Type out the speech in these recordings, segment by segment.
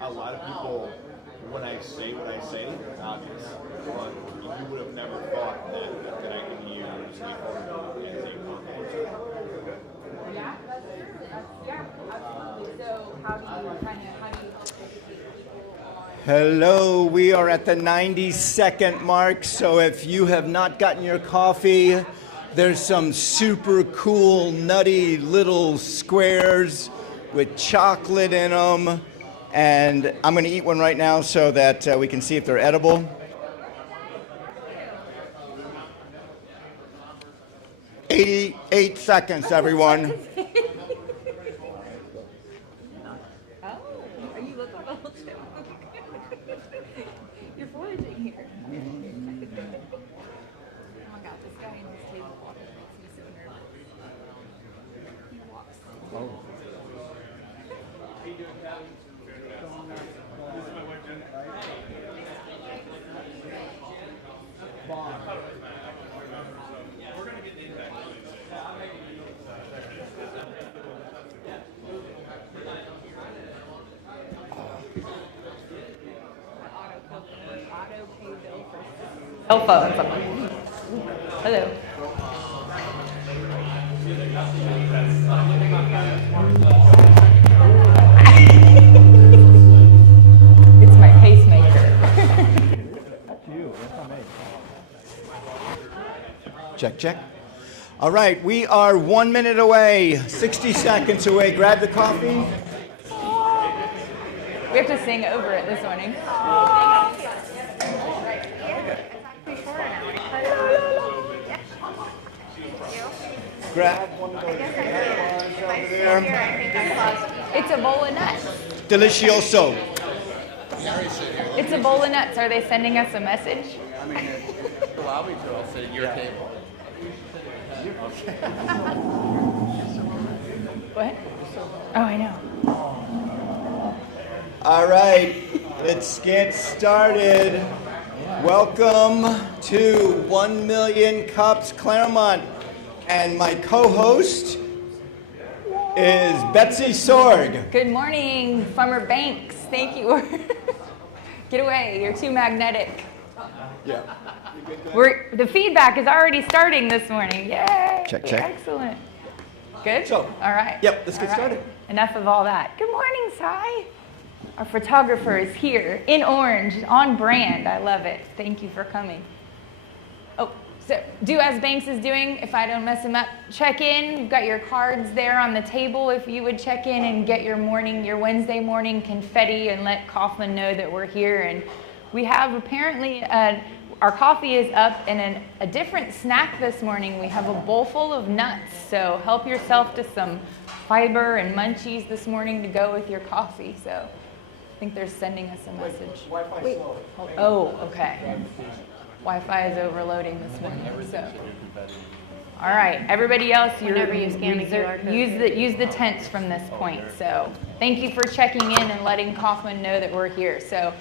a lot of people, when I say what I say, it's obvious, but you would have never thought that I could use a photo as a compliment. Yeah, that's true. Yeah, absolutely. So how do you help educate people on... Hello, we are at the 90-second mark, so if you have not gotten your coffee, there's some super cool, nutty little squares with chocolate in them, and I'm going to eat one right now so that we can see if they're edible. 88 seconds, everyone. Oh, are you looking at the chip? You're foraging here. Oh my God, this guy in this table walking makes me so nervous. He walks. Oh. Cell phone. Hello. It's my pacemaker. That's you. That's not me. Check, check. All right, we are 1 minute away, 60 seconds away. Grab the coffee. We have to sing over it this morning. Grab one of those over there. It's a bowl of nuts. Delicioso. It's a bowl of nuts. Are they sending us a message? I mean, allow me to. I'll sit at your table. What? Oh, I know. All right, let's get started. Welcome to 1 Million Cups Clermont. And my co-host is Betsy Sorg. Good morning, Farmer Banks. Thank you. Get away. You're too magnetic. Yeah. The feedback is already starting this morning. Yay. Check, check. Excellent. Good? So, all right. Yep, let's get All right. started. Enough of all that. Good morning, Cy. Our photographer is here in orange, on brand. I love it. Thank you for coming. Oh, so do as Banks is doing, if I don't mess him up, check in. You've got your cards there on the table if you would check in and get your Wednesday morning confetti and let Kauffman know that we're here. And we have apparently, our coffee is up and a different snack this morning. We have a bowl full of nuts. So help yourself to some fiber and munchies this morning to go with your coffee. So I think they're sending us a message. Wi-Fi slow. Oh, okay. Wi-Fi is overloading this morning. So, all right, everybody else, Whenever you scan the QR code. use the tents from this point. So, thank you for checking in and letting Kauffman know that we're here. So,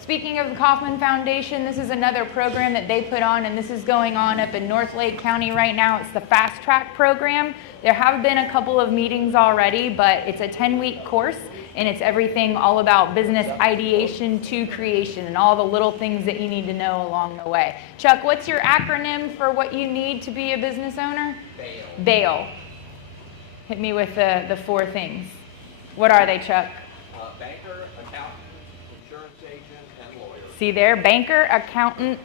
speaking of the Kauffman Foundation, this is another program that they put on, and this is going on up in North Lake County right now. It's the Fast Track program. There have been a couple of meetings already, but it's a 10-week course. And it's everything all about business ideation to creation and all the little things that you need to know along the way. Chuck, what's your acronym for what you need to be a business owner? Bail. BAIL. Hit me with the four things. What are they, Chuck? Banker, accountant, insurance agent, and lawyer. See there, banker, accountant,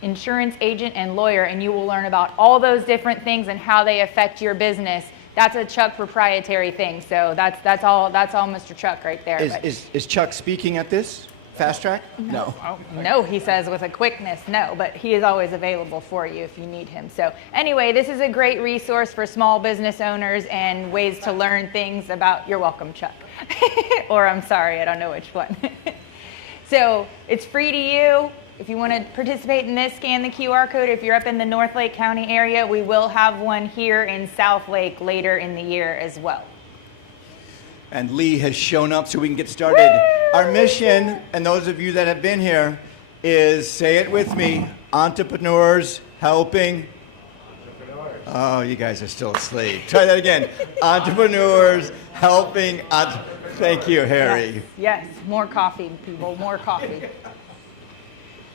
insurance agent, and lawyer, and you will learn about all those different things and how they affect your business. That's a Chuck proprietary thing, so that's all Mr. Chuck right there. Is Chuck speaking at this Fast Track? No. Oh, no, he says with a quickness, no, but he is always available for you if you need him. So anyway, this is a great resource for small business owners and ways to learn things about, you're welcome, Chuck. Or I'm sorry, I don't know which one. So it's free to you. If you want to participate in this, scan the QR code. If you're up in the North Lake County area, we will have one here in South Lake later in the year as well. And Lee has shown up so we can get started. Woo! Our mission, and those of you that have been here, is, say it with me, entrepreneurs helping. Oh, you guys are still asleep. Try that again. Entrepreneurs helping Thank you, Harry. Yes, more coffee, people, more coffee.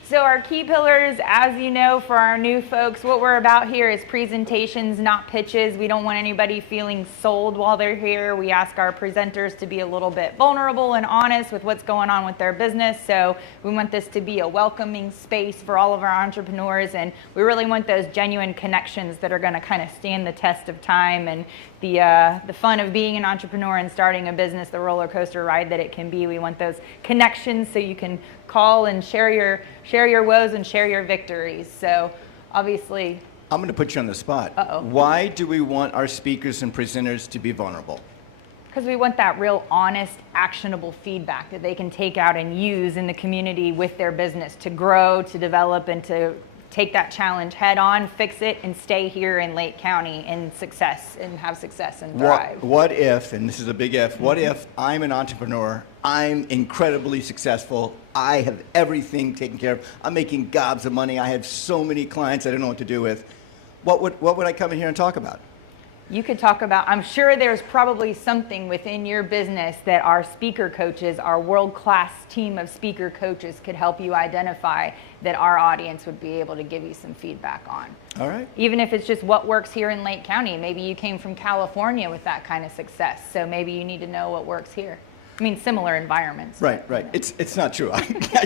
So our key pillars, as you know, for our new folks, what we're about here is presentations, not pitches. We don't want anybody feeling sold while they're here. We ask our presenters to be a little bit vulnerable and honest with what's going on with their business. So we want this to be a welcoming space for all of our entrepreneurs, and we really want those genuine connections that are going to kind of stand the test of time, and the fun of being an entrepreneur and starting a business, the roller coaster ride that it can be. We want those connections so you can call and share your woes and share your victories. So obviously, I'm going to put you on the spot. Uh-oh. Why do we want our speakers and presenters to be vulnerable? because we want that real honest, actionable feedback that they can take out and use in the community with their business to grow, to develop, and to take that challenge head on, fix it, and stay here in Lake County and success and have success and thrive. What if, and this is a big if, what if I'm an entrepreneur, I'm incredibly successful, I have everything taken care of, I'm making gobs of money, I have so many clients I don't know what to do with. What would I come in here and talk about? You could talk about, I'm sure there's probably something within your business that our speaker coaches, our world-class team of speaker coaches could help you identify that our audience would be able to give you some feedback on. All right. Even if it's just what works here in Lake County. Maybe you came from California with that kind of success, so maybe you need to know what works here. I mean, similar environments. Right. It's not true. I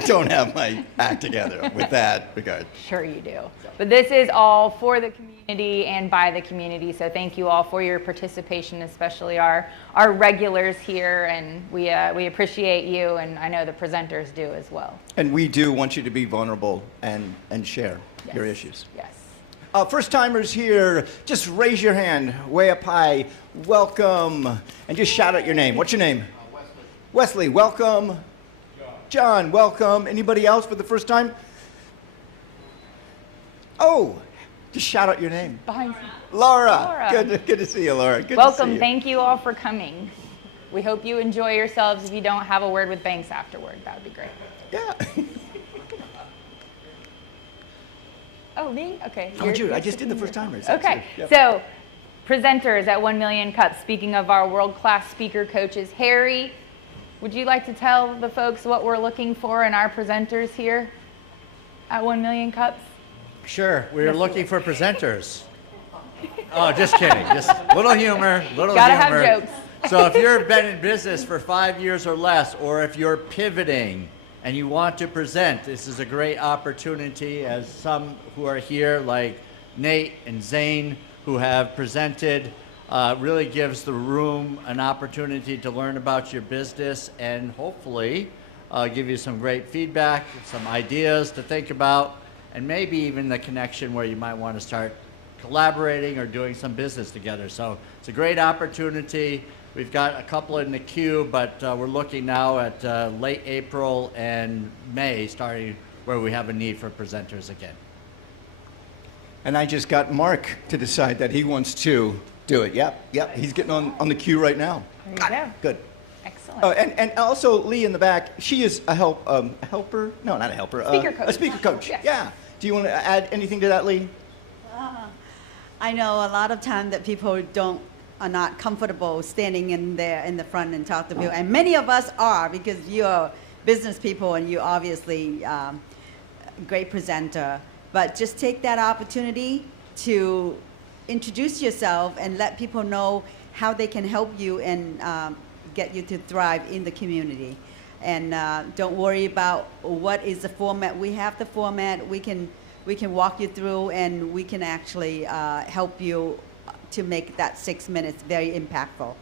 don't have my act together with that regard. Sure you do. But this is all for the community and by the community, so thank you all for your participation, especially our regulars here, and we appreciate you, and I know the presenters do as well. And we do want you to be vulnerable and share your issues. Yes. First timers here, just raise your hand way up high. Welcome. And just shout out your name. What's your name? Wesley, welcome. John, welcome. Anybody else for the first time? Oh, just shout out your name. Behind Laura. Good to see you, Laura. Good Welcome. to see you. Thank you all for coming. We hope you enjoy yourselves. If you don't, have a word with Banks afterward. That would be great. Yeah. Oh, me? Okay. Oh, Jude, I just did the first timers. Okay. Yep. So, presenters at 1 Million Cups, speaking of our world-class speaker coaches, Harry, would you like to tell the folks what we're looking for in our presenters here at 1 Million Cups? Sure, we're looking for presenters. Oh, just kidding. Just little humor, Gotta have jokes. So if you've been in business for 5 years or less, or if you're pivoting and you want to present, this is a great opportunity, as some who are here, like Nate and Zane, who have presented, really gives the room an opportunity to learn about your business and hopefully give you some great feedback, some ideas to think about, and maybe even the connection where you might want to start collaborating or doing some business together. So it's a great opportunity. We've got a couple in the queue, but we're looking now at late April and May, starting where we have a need for presenters again. And I just got Mark to decide that he wants to do it. Yep. He's getting on the queue right now. There you go. Good. Excellent. Oh, and also Lee in the back, she is a helper? No, not a helper. Speaker coach. A speaker coach. Yes. Yeah. Do you want to add anything to that, Lee? I know a lot of time that people are not comfortable standing in the front and talk to people, and many of us are, because you're business people and you're obviously a great presenter. But just take that opportunity to introduce yourself and let people know how they can help you and get you to thrive in the community. And don't worry about what is the format. We have the format. We can walk you through, and we can actually help you to make that 6 minutes very impactful.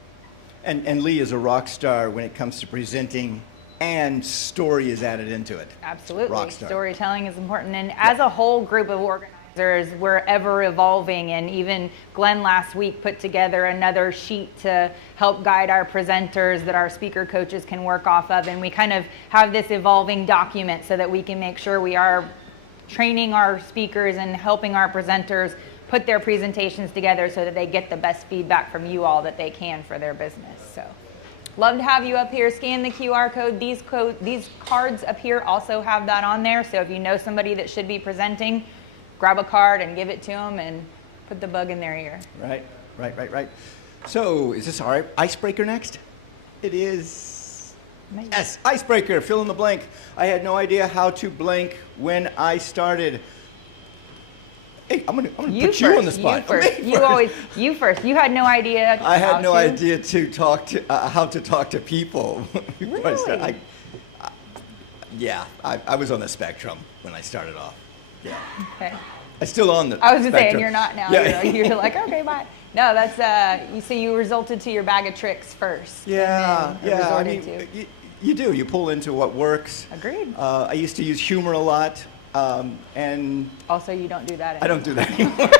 And Lee is a rock star when it comes to presenting, and story is added into it. Absolutely. Rock star. Storytelling is important. And as a whole group of organizers, we're ever evolving. And even Glenn last week put together another sheet to help guide our presenters that our speaker coaches can work off of. And we kind of have this evolving document so that we can make sure we are training our speakers and helping our presenters put their presentations together so that they get the best feedback from you all that they can for their business. So love to have you up here. Scan the QR code. These cards up here also have that on there. So if you know somebody that should be presenting, grab a card and give it to them and put the bug in their ear. Right. So is this our icebreaker next? It is. Nice. Yes, icebreaker, fill in the blank. I had no idea how to blank when I started. Hey, I'm gonna put you on the spot. You first. You had no idea. I had no idea to talk to how to talk to people. before I started. I was on the spectrum when I started off. Yeah. Okay. I'm still on the. I was just saying spectrum. you're not now. Yeah. You're like, okay, bye. No, that's you. So you resulted to your bag of tricks first. Yeah, and then yeah. I resorted mean, to. you do. You pull into what works. Agreed. I used to use humor a lot, and Also, you don't do that anymore. I don't do that anymore.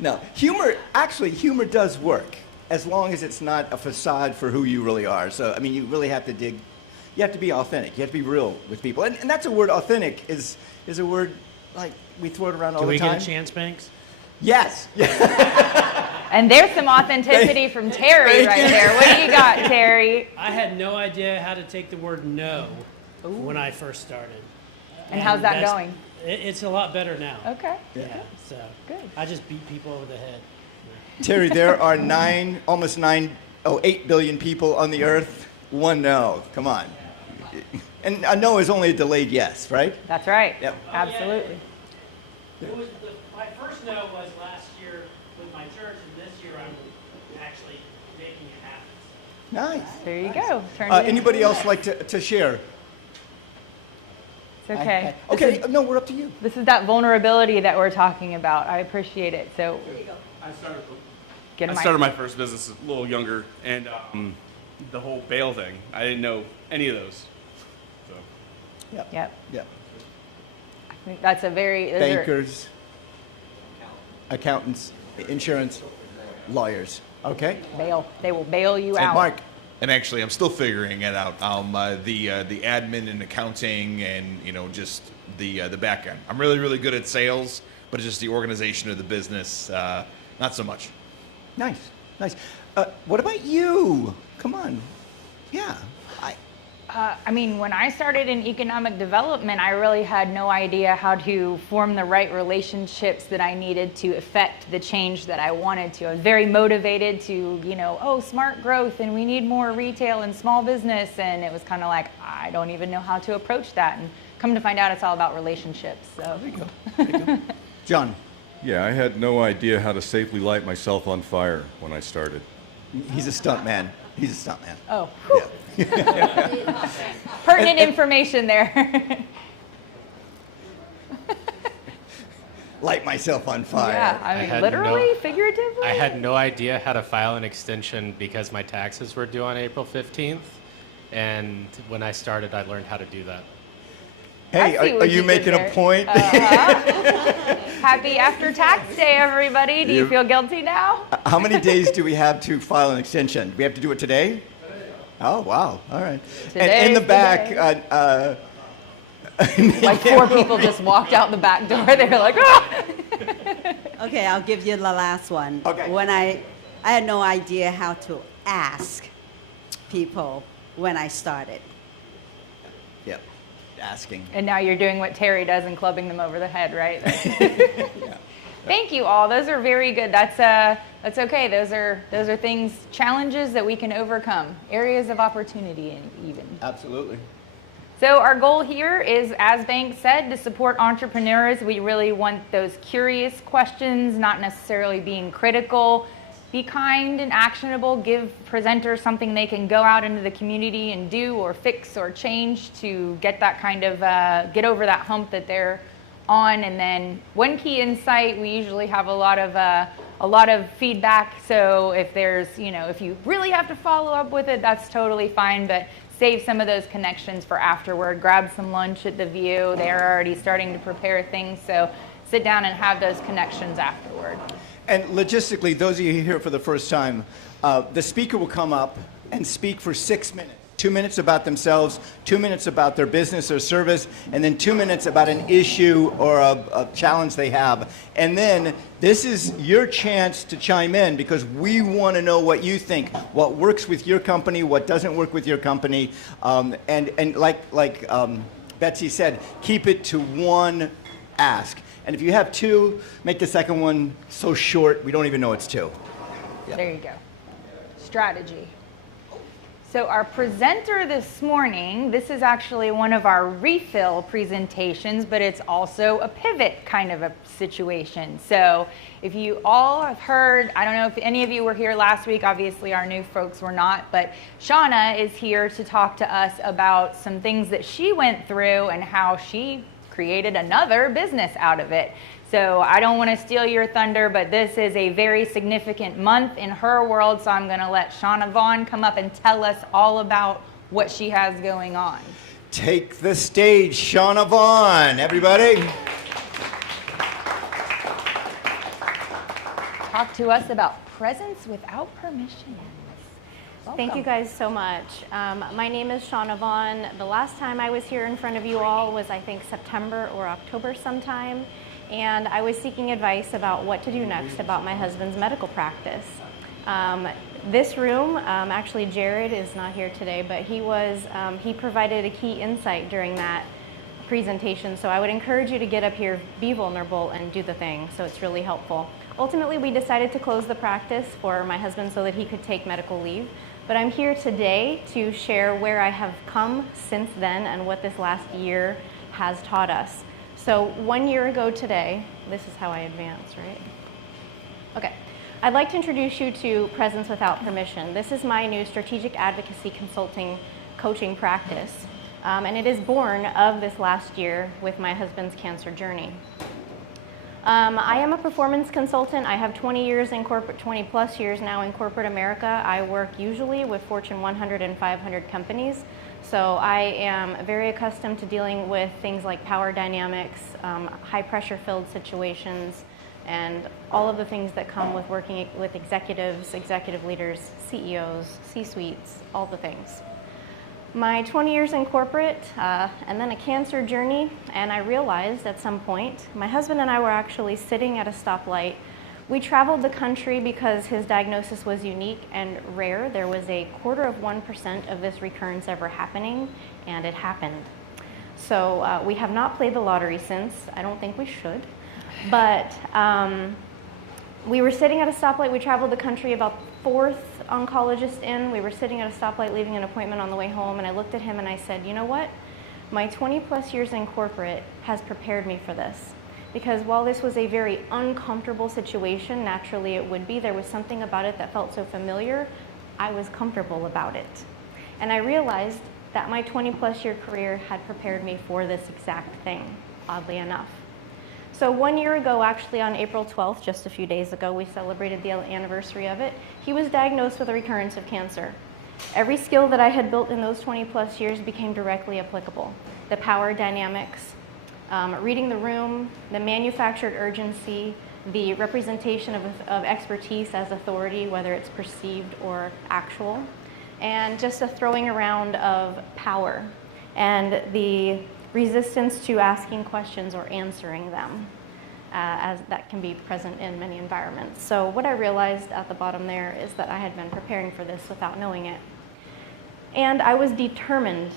No, humor does work as long as it's not a facade for who you really are. So, I mean, you really have to dig. You have to be authentic. You have to be real with people, and that's a word. Authentic is a word like we throw it around all the time. Do we get a chance, Banks? Yes. And there's some authenticity from Terry right there. What do you got, Terry? I had no idea how to take the word no when I first started. And how's that that's- going? It's a lot better now. Okay. Yeah, so Good. I just beat people over the head. Terry, there are 8 billion people on the earth. One no. Come on. And a no is only a delayed yes, right? That's right. Yep. Absolutely. My first no was last year with my church, and this year I'm actually making it happen. Nice. There you go. Turn it into Anybody a else yes. like to share? It's okay. Okay, no, we're up to you. This is that vulnerability that we're talking about. I appreciate it. So I get a mic. started my first business a little younger, and the whole bail thing, I didn't know any of those. So. Yep. Yep. I think that's a very those are- Bankers, accountants, insurance, lawyers. Okay. bail. They will bail you And out. Mark. And actually, I'm still figuring it out. The admin and accounting, and just the back end. I'm really, really good at sales, but it's just the organization of the business, not so much. Nice. What about you? Come on. Yeah. I mean, when I started in economic development, I really had no idea how to form the right relationships that I needed to affect the change that I wanted to. I was very motivated to, smart growth and we need more retail and small business. And it was kind of like, I don't even know how to approach that. And come to find out, it's all about relationships. So. There you go. John. Yeah, I had no idea how to safely light myself on fire when I started. He's a stunt man. Oh. Yeah. Pertinent information there. Light myself on fire. Yeah, I mean, literally, figuratively. I had no idea how to file an extension because my taxes were due on April 15th. And when I started, I learned how to do that. Hey, are you making a point? Happy after tax day, everybody. Do you feel guilty now? How many days do we have to file an extension? Do we have to do it today? Oh, wow. All right. And in the back, like 4 people just walked out the back door. They were like, ah! Okay, I'll give you the last one. Okay. When I had no idea how to ask people when I started. Yep. Asking. And now you're doing what Terry does and clubbing them over the head, right? Thank you all. Those are very good. That's okay. Those are things, challenges that we can overcome, areas of opportunity even. Absolutely. So our goal here is, as Banks said, to support entrepreneurs. We really want those curious questions, not necessarily being critical. Be kind and actionable. Give presenters something they can go out into the community and do or fix or change to get that kind of, get over that hump that they're on. And then one key insight, we usually have a lot of feedback. So if there's, if you really have to follow up with it, that's totally fine. But save some of those connections for afterward. Grab some lunch at the View. They're already starting to prepare things. So sit down and have those connections afterward. And logistically, those of you here for the first time, the speaker will come up and speak for 6 minutes. 2 minutes about themselves, 2 minutes about their business or service, and then 2 minutes about an issue or a challenge they have. And then this is your chance to chime in because we want to know what you think, what works with your company, what doesn't work with your company. And like Betsy said, keep it to one ask. And if you have 2, make the second one so short we don't even know it's 2. There you go. Strategy. So our presenter this morning, this is actually one of our refill presentations, but it's also a pivot kind of a situation. So if you all have heard, I don't know if any of you were here last week, obviously our new folks were not, but Shauna is here to talk to us about some things that she went through and how she created another business out of it. So I don't want to steal your thunder, but this is a very significant month in her world, so I'm going to let Shauna Vaughn come up and tell us all about what she has going on. Take the stage, Shauna Vaughn, everybody. Talk to us about presents without permission. Welcome. Thank you guys so much. My name is Shauna Vaughn. The last time I was here in front of you all was, I think, September or October sometime. And I was seeking advice about what to do next about my husband's medical practice. This room, actually Jared is not here today, but he provided a key insight during that presentation. So I would encourage you to get up here, be vulnerable, and do the thing. So it's really helpful. Ultimately, we decided to close the practice for my husband so that he could take medical leave. But I'm here today to share where I have come since then and what this last year has taught us. So 1 year ago today, this is how I advance, right? Okay. I'd like to introduce you to Presence Without Permission. This is my new strategic advocacy consulting coaching practice. And it is born of this last year with my husband's cancer journey. I am a performance consultant. I have 20 years in corporate, 20 plus years now in corporate America. I work usually with Fortune 100 and 500 companies. So I am very accustomed to dealing with things like power dynamics, high pressure filled situations, and all of the things that come with working with executives, executive leaders, CEOs, C-suites, all the things. My 20 years in corporate, and then a cancer journey, and I realized at some point, my husband and I were actually sitting at a stoplight. We traveled the country because his diagnosis was unique and rare. There was a 0.25% of this recurrence ever happening, and it happened. So we have not played the lottery since. I don't think we should. But we were sitting at a stoplight. We traveled the country, about fourth oncologist in. We were sitting at a stoplight leaving an appointment on the way home, and I looked at him and I said, you know what? My 20 plus years in corporate has prepared me for this. Because while this was a very uncomfortable situation, naturally it would be, there was something about it that felt so familiar, I was comfortable about it. And I realized that my 20 plus year career had prepared me for this exact thing, oddly enough. So 1 year ago, actually on April 12th, just a few days ago, we celebrated the anniversary of it. He was diagnosed with a recurrence of cancer. Every skill that I had built in those 20 plus years became directly applicable. The power dynamics, reading the room, the manufactured urgency, the representation of expertise as authority, whether it's perceived or actual, and just a throwing around of power and the resistance to asking questions or answering them, as that can be present in many environments. So what I realized at the bottom there is that I had been preparing for this without knowing it. And I was determined.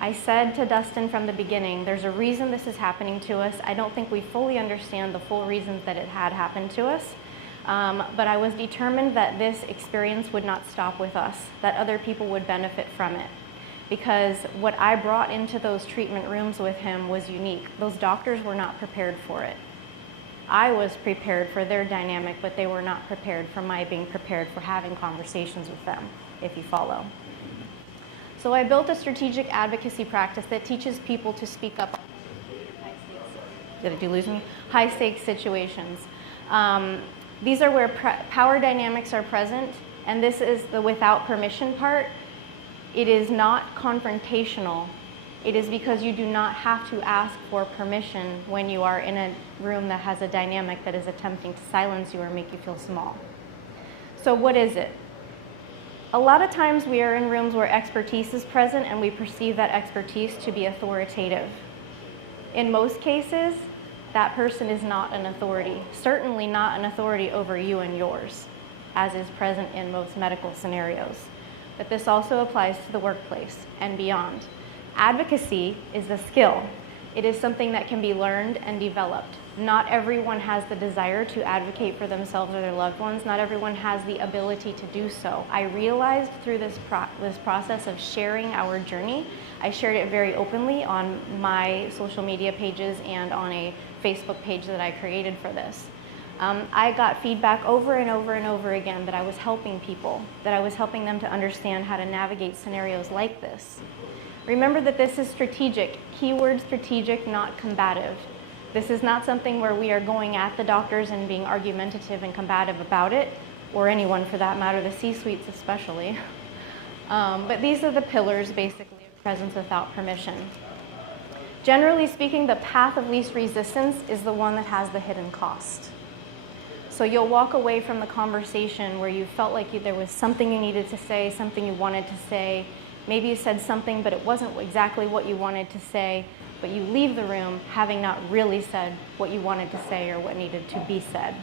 I said to Dustin from the beginning, there's a reason this is happening to us. I don't think we fully understand the full reasons that it had happened to us, but I was determined that this experience would not stop with us, that other people would benefit from it. Because what I brought into those treatment rooms with him was unique. Those doctors were not prepared for it. I was prepared for their dynamic, but they were not prepared for my being prepared for having conversations with them, if you follow. So I built a strategic advocacy practice that teaches people to speak up. Did you lose me? High stakes situations. These are where power dynamics are present, and this is the without permission part. It is not confrontational. It is because you do not have to ask for permission when you are in a room that has a dynamic that is attempting to silence you or make you feel small. So what is it? A lot of times we are in rooms where expertise is present and we perceive that expertise to be authoritative. In most cases, that person is not an authority, certainly not an authority over you and yours, as is present in most medical scenarios. But this also applies to the workplace and beyond. Advocacy is a skill. It is something that can be learned and developed. Not everyone has the desire to advocate for themselves or their loved ones. Not everyone has the ability to do so. I realized through this process of sharing our journey, I shared it very openly on my social media pages and on a Facebook page that I created for this. I got feedback over and over and over again that I was helping people, that I was helping them to understand how to navigate scenarios like this. Remember that this is strategic, keyword strategic, not combative. This is not something where we are going at the doctors and being argumentative and combative about it, or anyone for that matter, the C-suites especially. But these are the pillars, basically, of presence without permission. Generally speaking, the path of least resistance is the one that has the hidden cost. So you'll walk away from the conversation where you felt like there was something you needed to say, something you wanted to say. Maybe you said something, but it wasn't exactly what you wanted to say, but you leave the room having not really said what you wanted to say or what needed to be said.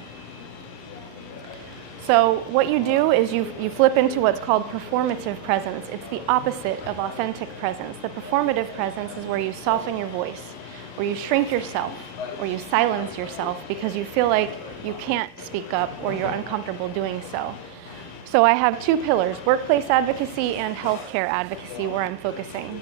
So what you do is you flip into what's called performative presence. It's the opposite of authentic presence. The performative presence is where you soften your voice, where you shrink yourself, or you silence yourself because you feel like you can't speak up or you're uncomfortable doing so. So I have two pillars, workplace advocacy and healthcare advocacy, where I'm focusing.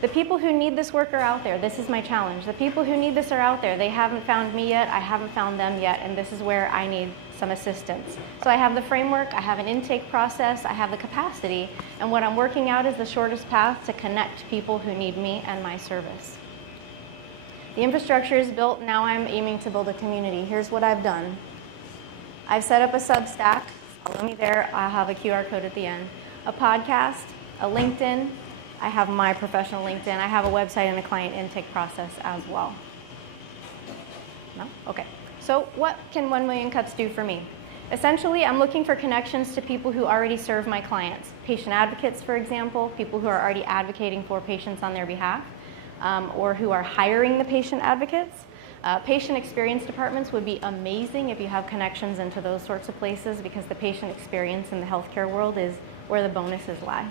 The people who need this work are out there. This is my challenge. The people who need this are out there. They haven't found me yet. I haven't found them yet. And this is where I need some assistance. So I have the framework. I have an intake process. I have the capacity. And what I'm working out is the shortest path to connect people who need me and my service. The infrastructure is built. Now I'm aiming to build a community. Here's what I've done. I've set up a Substack. Follow me there. I'll have a QR code at the end. A podcast, a LinkedIn. I have my professional LinkedIn. I have a website and a client intake process as well. No? Okay. So what can 1 Million Cups do for me? Essentially, I'm looking for connections to people who already serve my clients. Patient advocates, for example, people who are already advocating for patients on their behalf, or who are hiring the patient advocates. Patient experience departments would be amazing if you have connections into those sorts of places, because the patient experience in the healthcare world is where the bonuses lie.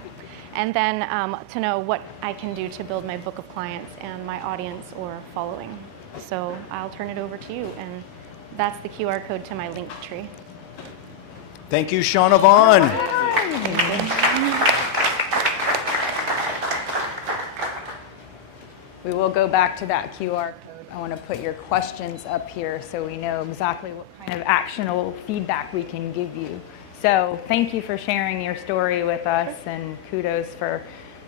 And then to know what I can do to build my book of clients and my audience or following. So I'll turn it over to you, and that's the QR code to my link tree. Thank you, Shauna Vaughn. We will go back to that QR code. I want to put your questions up here so we know exactly what kind of actionable feedback we can give you. So thank you for sharing your story with us, and kudos for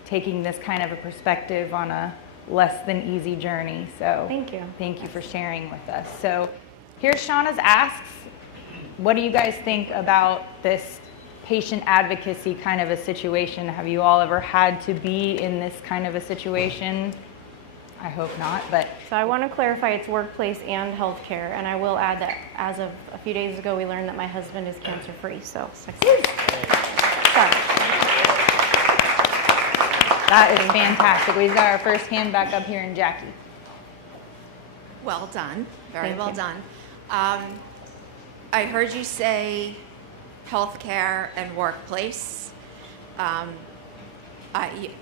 taking this kind of a perspective on a less than easy journey. So thank you for sharing with us. So here's Shauna's asks. What do you guys think about this patient advocacy kind of a situation? Have you all ever had to be in this kind of a situation? I hope not, but. So I want to clarify it's workplace and healthcare, and I will add that as of a few days ago, we learned that my husband is cancer-free, so success. Sorry. That is fantastic. We've got our first hand back up here in Jackie. Well done, very Thank well you. done. I heard you say healthcare and workplace.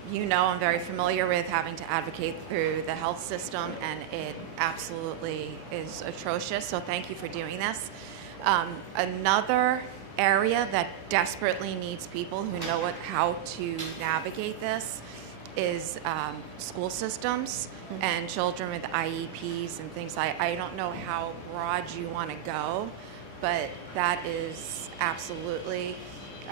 You know, I'm very familiar with having to advocate through the health system, and it absolutely is atrocious, so thank you for doing this. Another area that desperately needs people who know how to navigate this is school systems and children with IEPs and things. I don't know how broad you want to go, but that is absolutely.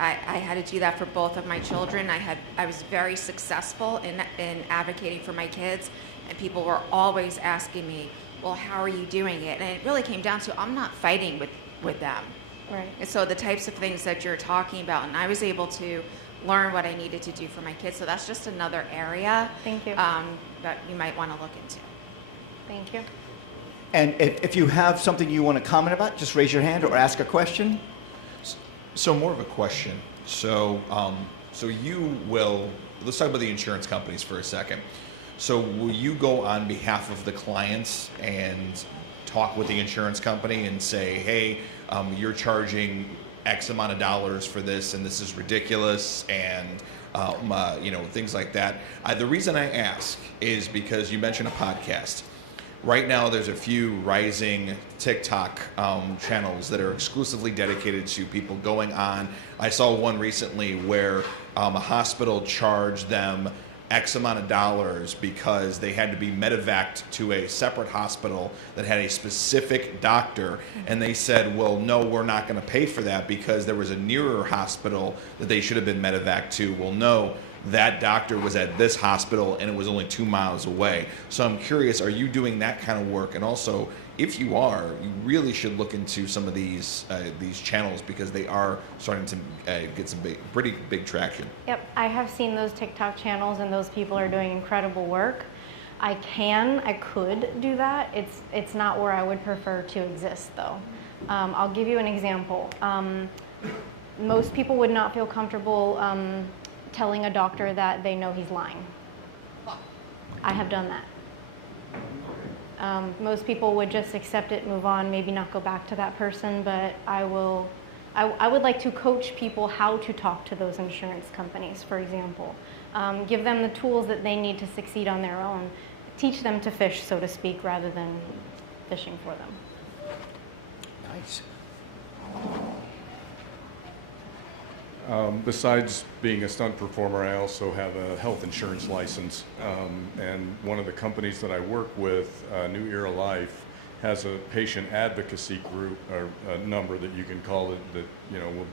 I had to do that for both of my children. I was very successful in advocating for my kids, and people were always asking me, well, how are you doing it? And it really came down to, I'm not fighting with them. Right. And so the types of things that you're talking about, and I was able to learn what I needed to do for my kids. So that's just another area Thank you. That you might want to look into. Thank you. And if you have something you want to comment about, just raise your hand or ask a question. So more of a question. So you will, let's talk about the insurance companies for a second. So will you go on behalf of the clients and talk with the insurance company and say, hey, you're charging X amount of dollars for this, and this is ridiculous, and things like that. The reason I ask is because you mentioned a podcast. Right now, there's a few rising TikTok channels that are exclusively dedicated to people going on. I saw one recently where a hospital charged them X amount of dollars because they had to be medevaced to a separate hospital that had a specific doctor, and they said, well, no, we're not going to pay for that because there was a nearer hospital that they should have been medevaced to. Well, no, that doctor was at this hospital and it was only 2 miles away. So I'm curious, are you doing that kind of work? And also, if you are, you really should look into some of these channels because they are starting to get some pretty big traction. Yep, I have seen those TikTok channels, and those people are doing incredible work. I could do that. It's not where I would prefer to exist, though. I'll give you an example. Most people would not feel comfortable telling a doctor that they know he's lying. I have done that. Most people would just accept it, move on, maybe not go back to that person, but I would like to coach people how to talk to those insurance companies, for example. Give them the tools that they need to succeed on their own. Teach them to fish, so to speak, rather than fishing for them. Nice. Besides being a stunt performer, I also have a health insurance license, and one of the companies that I work with, New Era Life, has a patient advocacy group or a number that you can call it that will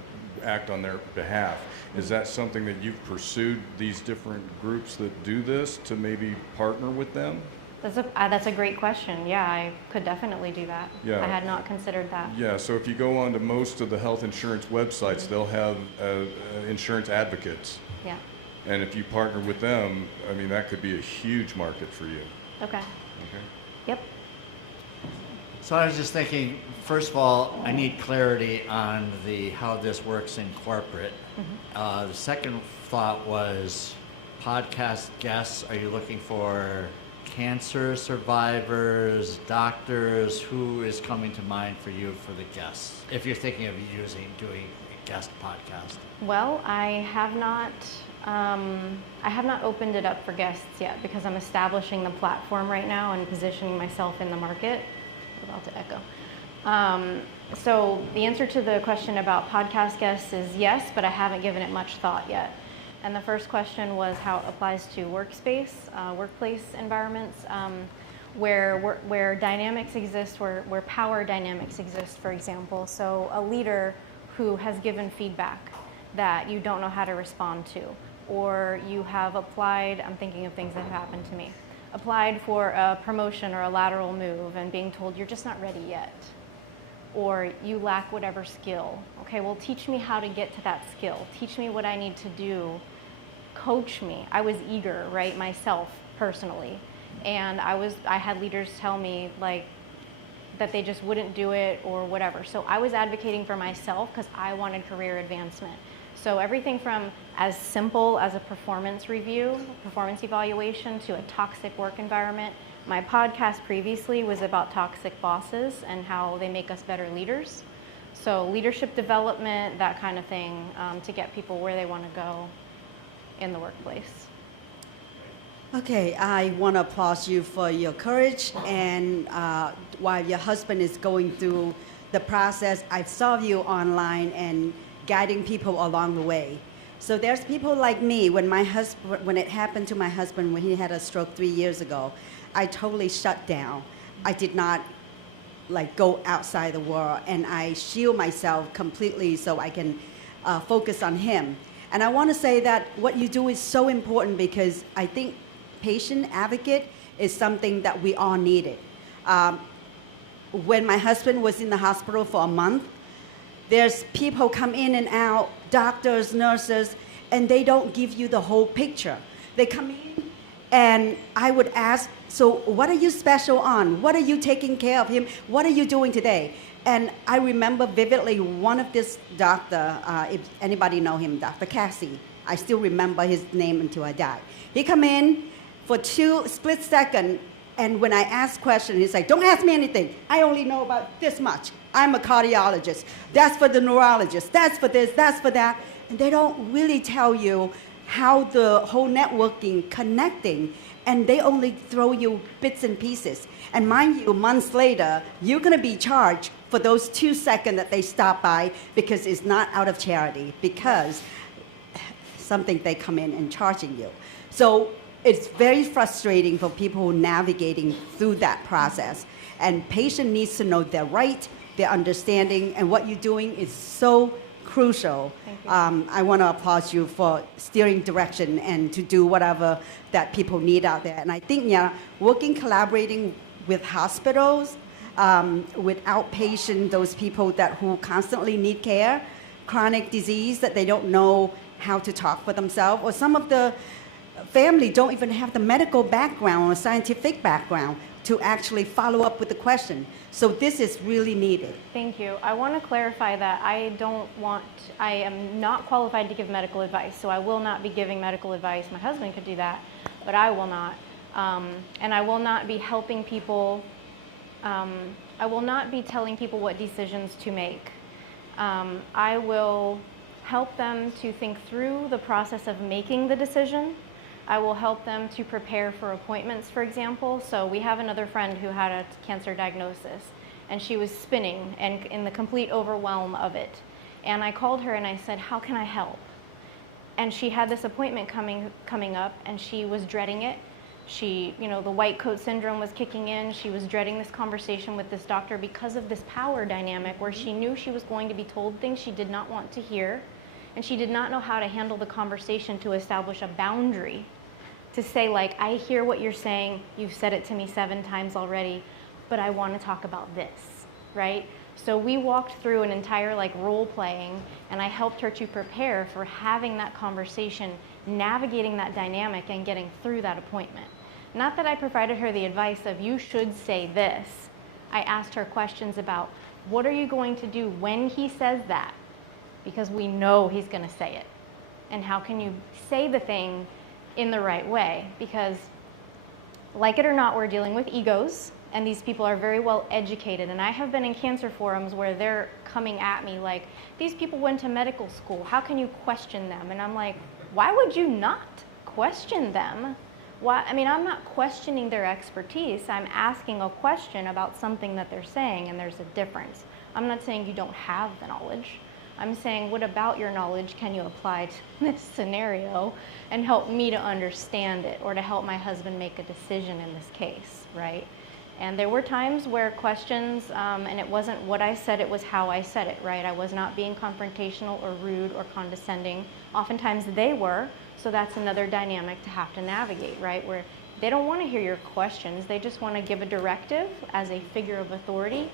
act on their behalf. Is that something that you've pursued, these different groups that do this, to maybe partner with them? That's a great question. Yeah, I could definitely do that. Yeah. I had not considered that. Yeah, so if you go on to most of the health insurance websites, they'll have insurance advocates. Yeah. And if you partner with them, I mean, that could be a huge market for you. Okay. Okay. Yep. So I was just thinking, first of all, I need clarity on how this works in corporate. The second thought was podcast guests. Are you looking for cancer survivors, doctors? Who is coming to mind for you for the guests, if you're thinking of doing a guest podcast? Well, I have not opened it up for guests yet because I'm establishing the platform right now and positioning myself in the market. About to echo. So the answer to the question about podcast guests is yes, but I haven't given it much thought yet. And the first question was how it applies to workplace environments, where dynamics exist, where power dynamics exist, for example. So a leader who has given feedback that you don't know how to respond to, or you have applied, I'm thinking of things that have happened to me, applied for a promotion or a lateral move and being told you're just not ready yet, or you lack whatever skill. Okay, well, teach me how to get to that skill. Teach me what I need to do. Coach me. I was eager, right, myself personally, and I had leaders tell me that they just wouldn't do it or whatever. So I was advocating for myself because I wanted career advancement. So everything from as simple as a performance review, performance evaluation, to a toxic work environment. My podcast previously was about toxic bosses and how they make us better leaders. So leadership development, that kind of thing, to get people where they want to go in the workplace. Okay, I want to applaud you for your courage, and while your husband is going through the process, I saw you online and guiding people along the way. So there's people like me. When it happened to my husband when he had a stroke 3 years ago, I totally shut down. I did not go outside the world, and I shield myself completely so I can focus on him. And I want to say that what you do is so important because I think patient advocate is something that we all needed. When my husband was in the hospital for a month, there's people come in and out, doctors, nurses, and they don't give you the whole picture. They come in, and I would ask, so what are you special on? What are you taking care of him? What are you doing today? And I remember vividly one of this doctor, if anybody know him, Dr. Cassie. I still remember his name until I died. He come in for 2 split seconds, And when I ask questions, he's like, don't ask me anything. I only know about this much. I'm a cardiologist. That's for the neurologist. That's for this, that's for that. And they don't really tell you how the whole networking, connecting, and they only throw you bits and pieces. And mind you, months later, you're gonna be charged for those 2 seconds that they stop by because it's not out of charity, because something they come in and charging you. So it's very frustrating for people navigating through that process. And patient needs to know their right, their understanding, and what you're doing is so crucial. I want to applaud you for steering direction and to do whatever that people need out there. And I think, yeah, working, collaborating with hospitals, with outpatient, those people who constantly need care, chronic disease that they don't know how to talk for themselves, or some of the family don't even have the medical background or scientific background to actually follow up with the question. So this is really needed. Thank you. I want to clarify that I am not qualified to give medical advice, so I will not be giving medical advice. My husband could do that, but I will not. And I will not be helping people, I will not be telling people what decisions to make. I will help them to think through the process of making the decision. I will help them to prepare for appointments, for example. So we have another friend who had a cancer diagnosis, and she was spinning and in the complete overwhelm of it. And I called her and I said, how can I help? And she had this appointment coming up, and she was dreading it. The white coat syndrome was kicking in. She was dreading this conversation with this doctor because of this power dynamic where she knew she was going to be told things she did not want to hear, and she did not know how to handle the conversation to establish a boundary. To say, like, I hear what you're saying, you've said it to me 7 times already, but I want to talk about this, right? So we walked through an entire role playing, and I helped her to prepare for having that conversation, navigating that dynamic, and getting through that appointment. Not that I provided her the advice of you should say this. I asked her questions about what are you going to do when he says that? Because we know he's going to say it. And how can you say the thing in the right way? Because like it or not, we're dealing with egos, and these people are very well educated. And I have been in cancer forums where they're coming at me like, these people went to medical school, how can you question them? And I'm like, why would you not question them? I'm not questioning their expertise. I'm asking a question about something that they're saying, and there's a difference. I'm not saying you don't have the knowledge. I'm saying, what about your knowledge can you apply to this scenario and help me to understand it, or to help my husband make a decision in this case, right? And there were times where questions, and it wasn't what I said, it was how I said it, right? I was not being confrontational or rude or condescending. Oftentimes they were, so that's another dynamic to have to navigate, right? Where they don't want to hear your questions, they just want to give a directive as a figure of authority.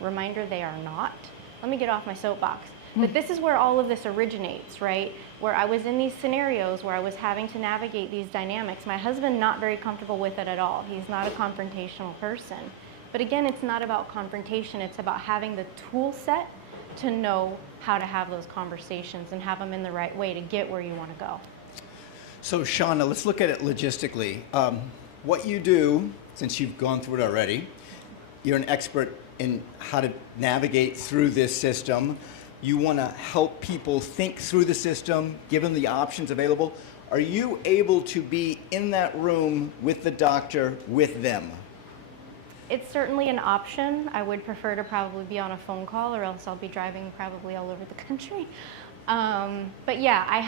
Reminder, they are not. Let me get off my soapbox. But this is where all of this originates, right? Where I was in these scenarios where I was having to navigate these dynamics. My husband, not very comfortable with it at all. He's not a confrontational person. But again, it's not about confrontation. It's about having the tool set to know how to have those conversations and have them in the right way to get where you want to go. So Shauna, let's look at it logistically. What you do, since you've gone through it already, you're an expert in how to navigate through this system. You want to help people think through the system, give them the options available. Are you able to be in that room with the doctor with them? It's certainly an option. I would prefer to probably be on a phone call, or else I'll be driving probably all over the country. But yeah, I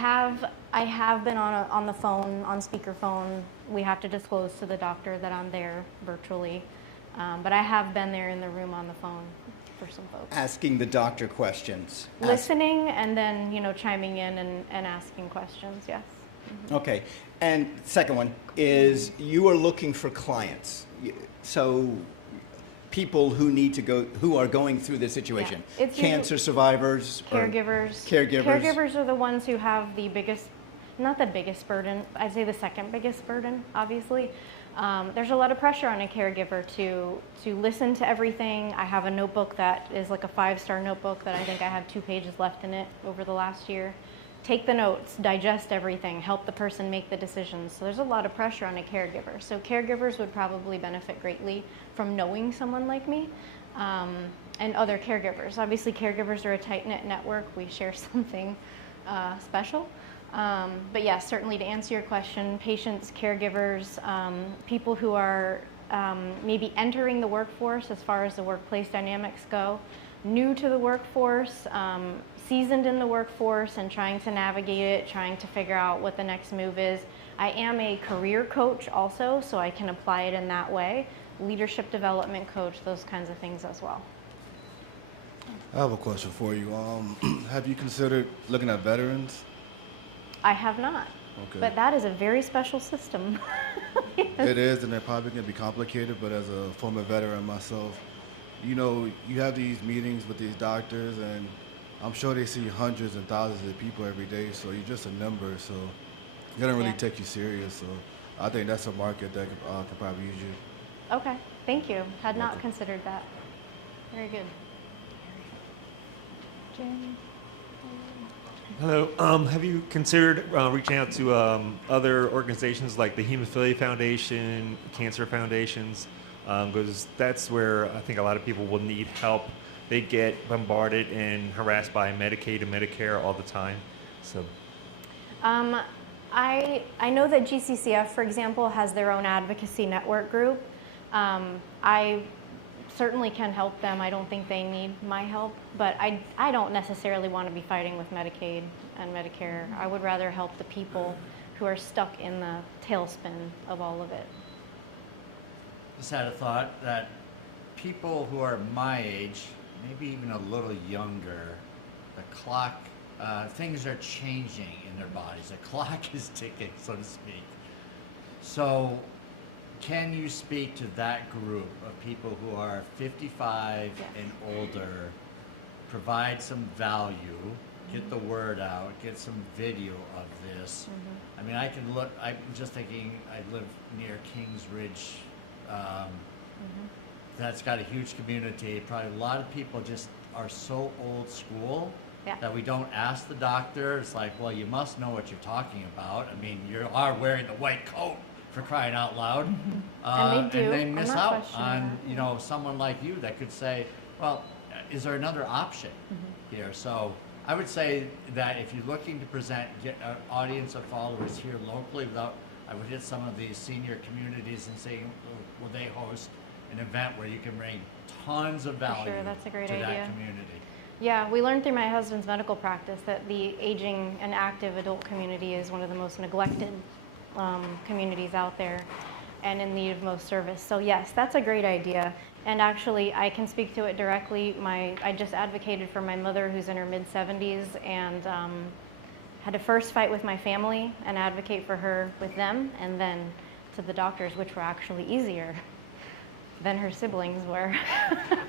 have been on the phone, on speakerphone. We have to disclose to the doctor that I'm there virtually. But I have been there in the room on the phone for some folks. Asking the doctor questions. Listening and then, chiming in and asking questions, yes. Mm-hmm. Okay. And second one is you are looking for clients. So people who are going through this situation. Yeah. It's cancer survivors. Caregivers. Caregivers. Caregivers are the ones who have the biggest, not the biggest burden, I'd say the second biggest burden, obviously. There's a lot of pressure on a caregiver to listen to everything. I have a notebook that is like a 5-star notebook that I think I have 2 pages left in it over the last year. take the notes, digest everything, help the person make the decisions. So there's a lot of pressure on a caregiver. So caregivers would probably benefit greatly from knowing someone like me, and other caregivers. Obviously, caregivers are a tight-knit network. We share something special. But yes, certainly to answer your question, patients, caregivers, people who are maybe entering the workforce as far as the workplace dynamics go, new to the workforce, seasoned in the workforce and trying to navigate it, trying to figure out what the next move is. I am a career coach also, so I can apply it in that way. Leadership development coach, those kinds of things as well. I have a question for you. Have you considered looking at veterans? I have not, but that is a very special system. It is, and it probably can be complicated, but as a former veteran myself, you know, you have these meetings with these doctors, and I'm sure they see hundreds and thousands of people every day, so you're just a number, so they don't really take you serious. So I think that's a market that could probably use you. Okay, thank you. Had not considered that. Very good. Jeremy? Hello. Have you considered reaching out to other organizations like the Hemophilia Foundation, cancer foundations? Because that's where I think a lot of people will need help. They get bombarded and harassed by Medicaid and Medicare all the time. So, I know that GCCF, for example, has their own advocacy network group. I certainly can help them. I don't think they need my help, but I don't necessarily want to be fighting with Medicaid and Medicare. I would rather help the people who are stuck in the tailspin of all of it. Just had a thought that people who are my age, maybe even a little younger, the clock, things are changing in their bodies. The clock is ticking, so to speak. So can you speak to that group of people who are 55 and older, provide some value, get the word out, get some video of this? I mean, I can look, I'm just thinking, I live near Kings Ridge. That's got a huge community. Probably a lot of people just are so old school that we don't ask the doctor. It's like, well, you must know what you're talking about. I mean, you are wearing the white coat, for crying out loud. And they do. And they miss I'm not out questioning on, you know, someone like you that could say, well, is there another option here? So I would say that if you're looking to present, get an audience of followers here locally, I would hit some of these senior communities and say, will they host an event where you can bring tons of value that's a great to idea. that community? Yeah, we learned through my husband's medical practice that the aging and active adult community is one of the most neglected communities out there and in need of most service. So yes, that's a great idea. And actually, I can speak to it directly. I just advocated for my mother who's in her mid-70s and had to first fight with my family and advocate for her with them, and then to the doctors, which were actually easier than her siblings were.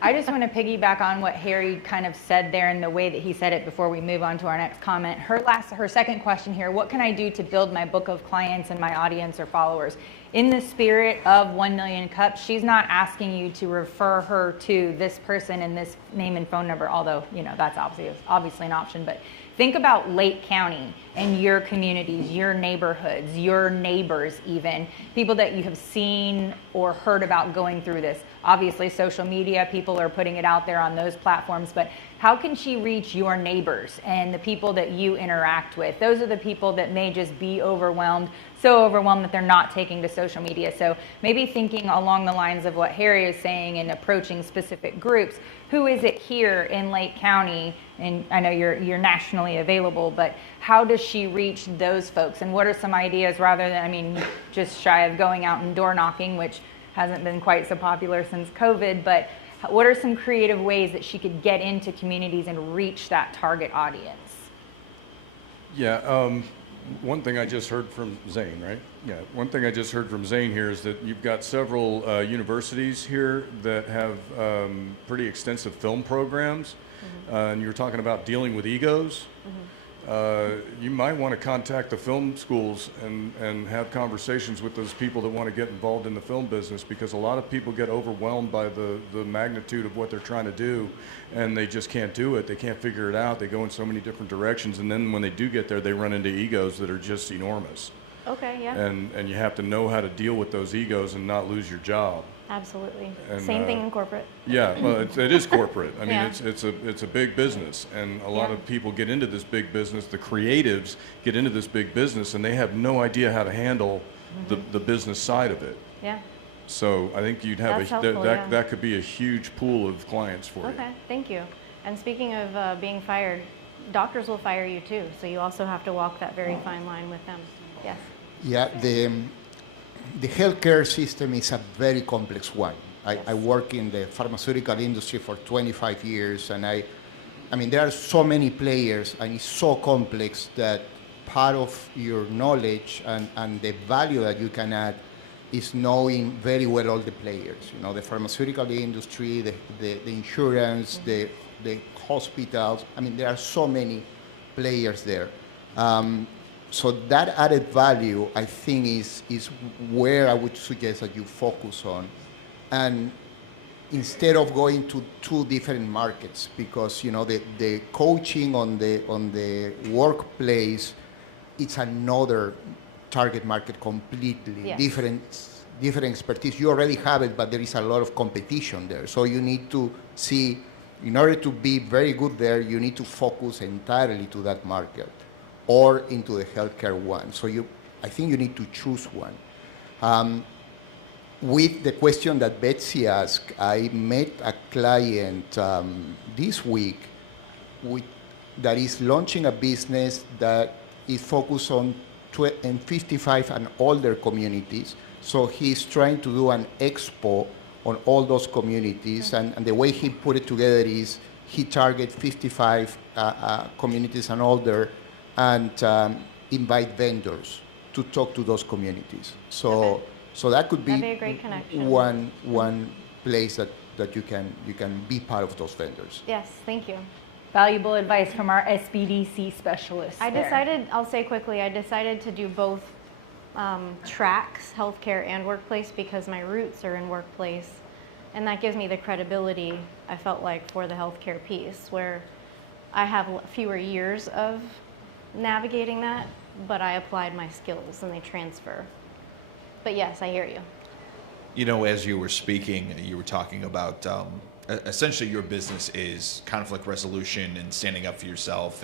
I just want to piggyback on what Harry kind of said there and the way that he said it before we move on to our next comment. Her second question here, what can I do to build my book of clients and my audience or followers? In the spirit of 1 Million Cups, she's not asking you to refer her to this person and this name and phone number, although, you know, that's obviously an option, but think about Lake County and your communities, your neighborhoods, your neighbors even, people that you have seen or heard about going through this. Obviously, social media, people are putting it out there on those platforms, but how can she reach your neighbors and the people that you interact with? Those are the people that may just be overwhelmed, so overwhelmed that they're not taking to social media. So maybe thinking along the lines of what Harry is saying and approaching specific groups. Who is it here in Lake County? And I know you're nationally available, but how does she reach those folks? And what are some ideas rather than, I mean, just shy of going out and door knocking, which hasn't been quite so popular since COVID, but what are some creative ways that she could get into communities and reach that target audience? Yeah, one thing I just heard from Zane, right? Yeah, one thing I just heard from Zane here is that you've got several universities here that have pretty extensive film programs, and you were talking about dealing with egos. you might want to contact the film schools and have conversations with those people that want to get involved in the film business, because a lot of people get overwhelmed by the magnitude of what they're trying to do, and they just can't do it. They can't figure it out. They go in so many different directions, and then when they do get there, they run into egos that are just enormous. Okay, yeah. And you have to know how to deal with those egos and not lose your job. Absolutely. And, Same thing in corporate. Yeah, well, it is corporate. I mean, Yeah. it's a big business, and a lot Yeah. of people get into this big business. The creatives get into this big business, and they have no idea how to handle the business side of it. Yeah. So I think you'd have That's helpful, yeah. that could be a huge pool of clients for you. Okay, thank you. And speaking of being fired, doctors will fire you too, so you also have to walk that very fine line with them. Yes. Yeah, the healthcare system is a very complex one. I work in the pharmaceutical industry for 25 years, and I mean, there are so many players, and it's so complex that part of your knowledge and the value that you can add is knowing very well all the players. You know, the pharmaceutical industry, the insurance, the hospitals. I mean, there are so many players there. So that added value, I think, is where I would suggest that you focus on. And instead of going to two different markets, because, you know, the coaching on the workplace, it's another target market completely. Yes. Different expertise. You already have it, but there is a lot of competition there. So you need to see, in order to be very good there, you need to focus entirely to that market or into the healthcare one. So I think you need to choose one. With the question that Betsy asked, I met a client this week that is launching a business that is focused on 55 and older communities. So he's trying to do an expo on all those communities, and the way he put it together is he targets 55 communities and older, and invite vendors to talk to those communities. So that could That'd be a great connection. one place that you can be part of those vendors. Yes, thank you. Valuable advice from our SBDC specialist. I'll say quickly, I decided to do both tracks, healthcare and workplace, because my roots are in workplace. And that gives me the credibility, I felt like, for the healthcare piece, where I have fewer years of navigating that, but I applied my skills and they transfer. But yes, I hear you. You know, as you were speaking, you were talking about essentially your business is conflict resolution and standing up for yourself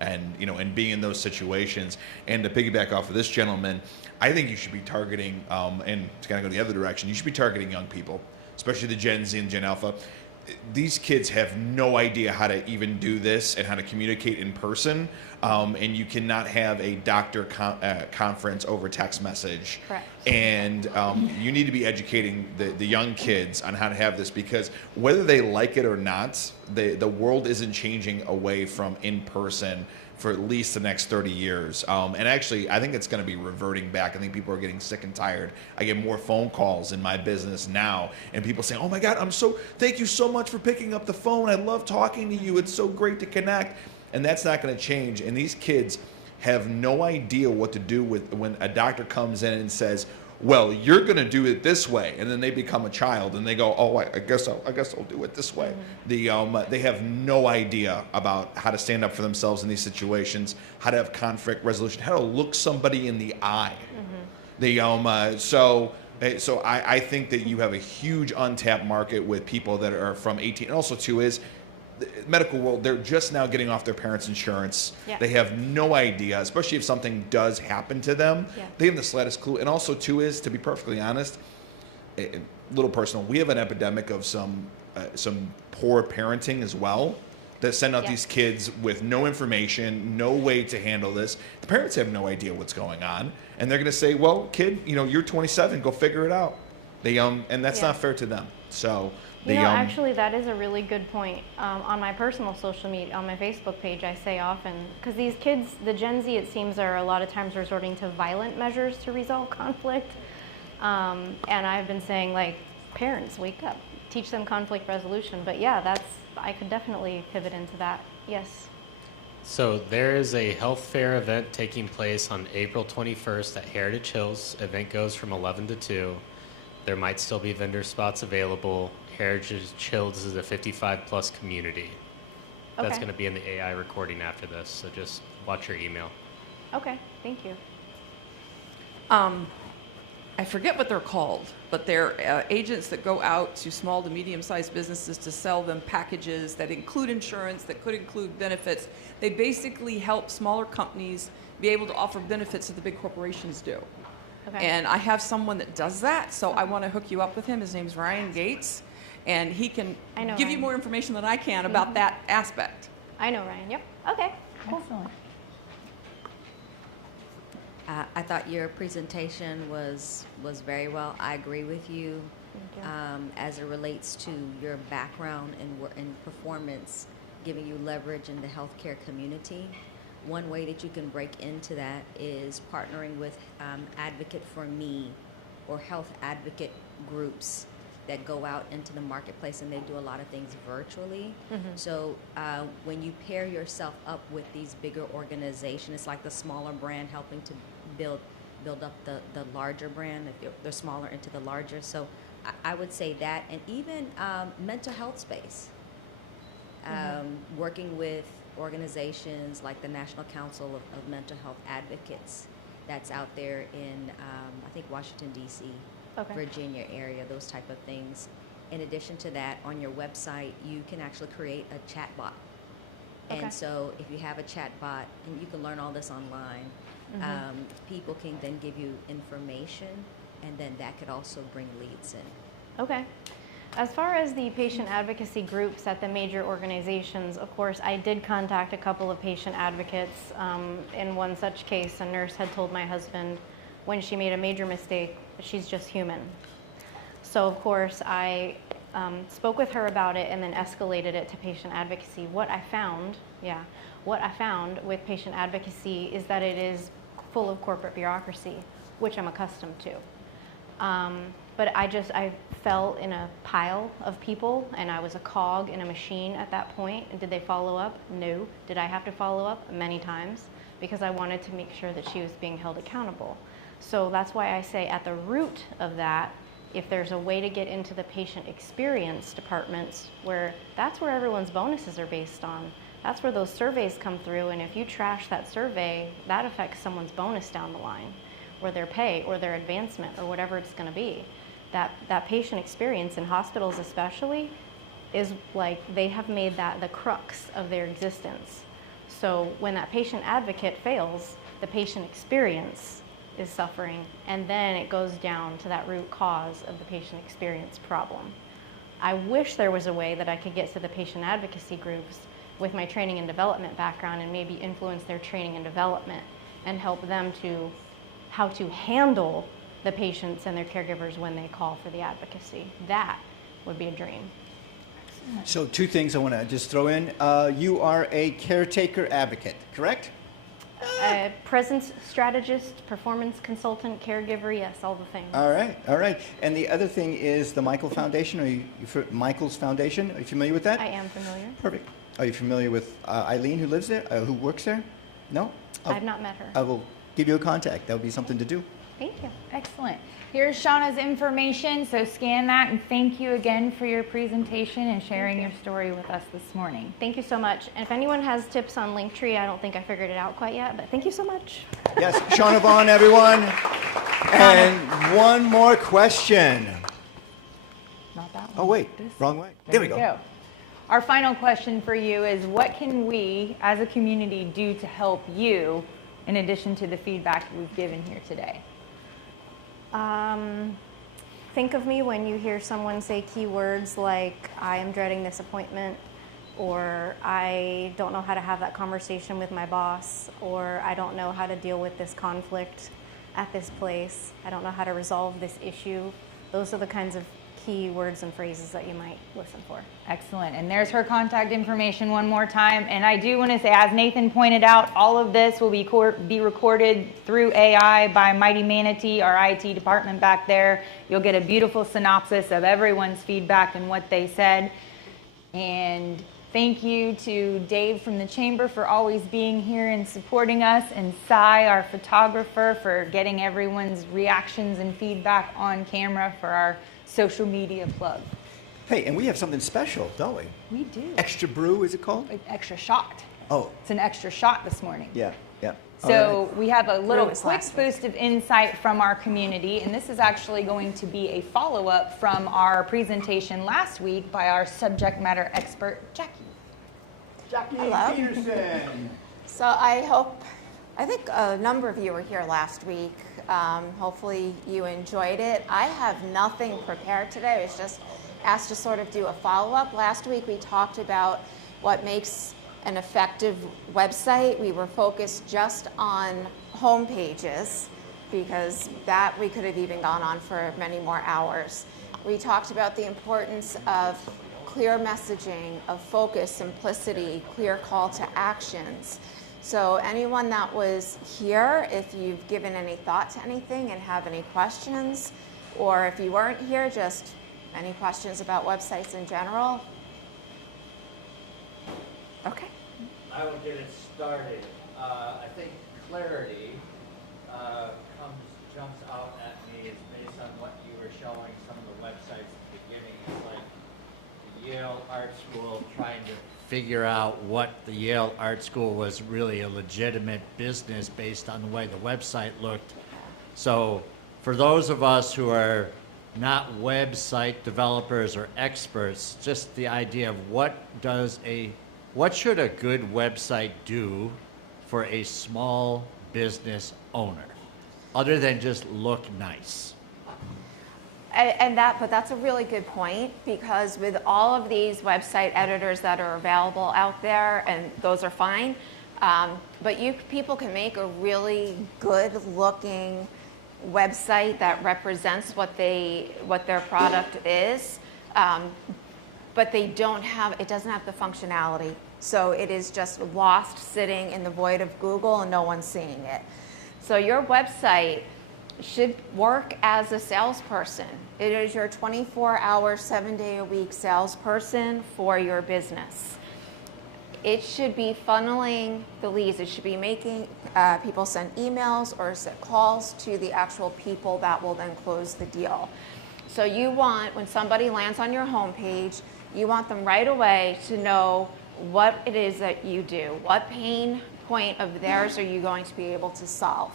and you know, and being in those situations. And to piggyback off of this gentleman, I think you should be targeting, and to kind of go the other direction, you should be targeting young people, especially the Gen Z and Gen Alpha. These kids have no idea how to even do this and how to communicate in person, and you cannot have a doctor conference over text message. Correct. And you need to be educating the young kids on how to have this, because whether they like it or not, the world isn't changing away from in person for at least the next 30 years. And actually, I think it's going to be reverting back. I think people are getting sick and tired. I get more phone calls in my business now, and people saying, oh my God, thank you so much for picking up the phone. I love talking to you. It's so great to connect. And that's not going to change. And these kids have no idea what to do with when a doctor comes in and says, well, you're going to do it this way, and then they become a child and they go, oh, I guess I'll do it this way. Mm-hmm. They have no idea about how to stand up for themselves in these situations, how to have conflict resolution, how to look somebody in the eye. Mm-hmm. So I think that you have a huge untapped market with people that are from 18, and also too is the medical world, they're just now getting off their parents' insurance. Yeah. They have no idea, especially if something does happen to them. Yeah. They have the slightest clue. And also, too, is, to be perfectly honest, a little personal, we have an epidemic of some poor parenting as well, that send out these kids with no information, no way to handle this. The parents have no idea what's going on. And they're going to say, well, kid, you're 27, go figure it out. And that's not fair to them. So... actually, that is a really good point. On my personal social media, on my Facebook page, I say often, because these kids, the Gen Z, it seems, are a lot of times resorting to violent measures to resolve conflict. And I've been saying, like, parents, wake up, teach them conflict resolution. But yeah, I could definitely pivot into that. Yes. So there is a health fair event taking place on April 21st at Heritage Hills. Event goes from 11 to 2. There might still be vendor spots available. Heritage Hills is a 55-plus community. That's Okay. going to be in the AI recording after this, so just watch your email. Okay, thank you. I forget what they're called, but they're agents that go out to small to medium-sized businesses to sell them packages that include insurance, that could include benefits. They basically help smaller companies be able to offer benefits that the big corporations do. Okay. And I have someone that does that, so I want to hook you up with him. His name's Ryan Gates, and he can I know give you Ryan. more information than I can about that aspect. I know Ryan. Yep. Okay. Cool. Excellent. I thought your presentation was very well. I agree with you, as it relates to your background in performance, giving you leverage in the healthcare community. One way that you can break into that is partnering with Advocate for Me or health advocate groups that go out into the marketplace, and they do a lot of things virtually. So when you pair yourself up with these bigger organizations, it's like the smaller brand helping to build up the larger brand, if they're smaller into the larger. So I would say that, and even mental health space, working with organizations like the National Council of Mental Health Advocates that's out there in, I think, Washington, D.C., Okay. Virginia area, those type of things. In addition to that, on your website, you can actually create a chat bot. Okay. And so if you have a chat bot, and you can learn all this online, people can then give you information, and then that could also bring leads in. Okay. As far as the patient advocacy groups at the major organizations, of course, I did contact a couple of patient advocates. In one such case, a nurse had told my husband when she made a major mistake, she's just human. So, of course, I spoke with her about it and then escalated it to patient advocacy. What I found with patient advocacy is that it is full of corporate bureaucracy, which I'm accustomed to. But I fell in a pile of people, and I was a cog in a machine at that point. And did they follow up? No. Did I have to follow up? Many times, because I wanted to make sure that she was being held accountable. So that's why I say at the root of that, if there's a way to get into the patient experience departments, that's where everyone's bonuses are based on. That's where those surveys come through, and if you trash that survey, that affects someone's bonus down the line, or their pay, or their advancement, or whatever it's going to be. That patient experience in hospitals especially is like they have made that the crux of their existence. So when that patient advocate fails, the patient experience is suffering, and then it goes down to that root cause of the patient experience problem. I wish there was a way that I could get to the patient advocacy groups with my training and development background and maybe influence their training and development and help them to how to handle the patients and their caregivers when they call for the advocacy. That would be a dream. So 2 things I want to just throw in. You are a caretaker advocate, correct? A presence strategist, performance consultant, caregiver, yes, all the things. All right. And the other thing is the Michael Foundation. Michael's Foundation? Are you familiar with that? I am familiar. Perfect. Are you familiar with Eileen, who lives there, who works there? No? I've not met her. I will give you a contact. That would be something to do. Thank you. Excellent. Here's Shauna's information, so scan that, and thank you again for your presentation and sharing your story with us this morning. Thank you so much. And if anyone has tips on Linktree, I don't think I figured it out quite yet, but thank you so much. Yes, Shauna Vaughn, everyone. And one more question. Not that one. Oh, wait, wrong way. There we go. Our final question for you is, what can we as a community do to help you in addition to the feedback we've given here today? Think of me when you hear someone say keywords like, I am dreading this appointment, or I don't know how to have that conversation with my boss, or I don't know how to deal with this conflict at this place, I don't know how to resolve this issue. Those are the kinds of key words and phrases that you might listen for. Excellent. And there's her contact information one more time. And I do want to say, as Nathan pointed out, all of this will be recorded through AI by Mighty Manatee, our IT department back there. You'll get a beautiful synopsis of everyone's feedback and what they said. And Thank you to Dave from the Chamber for always being here and supporting us, and Cy, our photographer, for getting everyone's reactions and feedback on camera for our social media plug. Hey, and we have something special, don't we? We do. Extra brew, is it called? Extra shot. Oh. It's an extra shot this morning. Yeah, yeah. So we have a little Brew was quick last boost of insight from our community, and this is actually going to be a follow-up from our presentation last week by our subject matter expert, Jackie. Jackie Hello. Peterson. So I think a number of you were here last week. Hopefully you enjoyed it. I have nothing prepared today. I was just asked to sort of do a follow-up. Last week we talked about what makes an effective website. We were focused just on home pages because that we could have even gone on for many more hours. We talked about the importance of clear messaging, of focus, simplicity, clear call to actions. So anyone that was here, if you've given any thought to anything and have any questions, or if you weren't here, just any questions about websites in general? Okay. I will get it started. I think clarity jumps out at me is based on what you were showing some of the websites at the beginning. It's like the Yale Art School trying to figure out what the Yale Art School was really a legitimate business based on the way the website looked. So for those of us who are not website developers or experts, just the idea of what should a good website do for a small business owner, other than just look nice? But that's a really good point, because with all of these website editors that are available out there, and those are fine, but people can make a really good looking website that represents what their product is, but it doesn't have the functionality. So it is just lost sitting in the void of Google and no one's seeing it. So your website should work as a salesperson. It is your 24-hour, 7-day-a-week salesperson for your business. It should be funneling the leads. It should be making people send emails or set calls to the actual people that will then close the deal. So you want, when somebody lands on your homepage, you want them right away to know what it is that you do. What pain point of theirs are you going to be able to solve?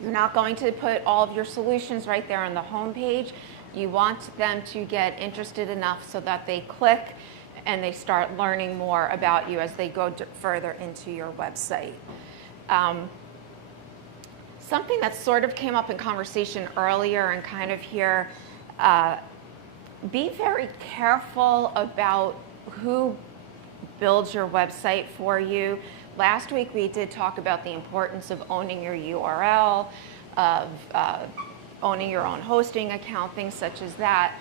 You're not going to put all of your solutions right there on the homepage. You want them to get interested enough so that they click and they start learning more about you as they go further into your website. Something that sort of came up in conversation earlier and kind of here, be very careful about who builds your website for you. Last week we did talk about the importance of owning your URL, of owning your own hosting account, things such as that.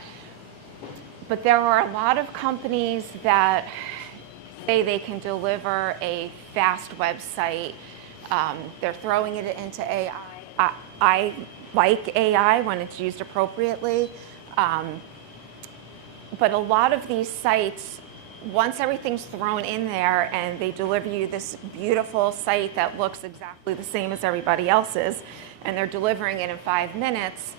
But there are a lot of companies that say they can deliver a fast website. They're throwing it into AI. I like AI when it's used appropriately. But a lot of these sites, once everything's thrown in there and they deliver you this beautiful site that looks exactly the same as everybody else's, and they're delivering it in 5 minutes,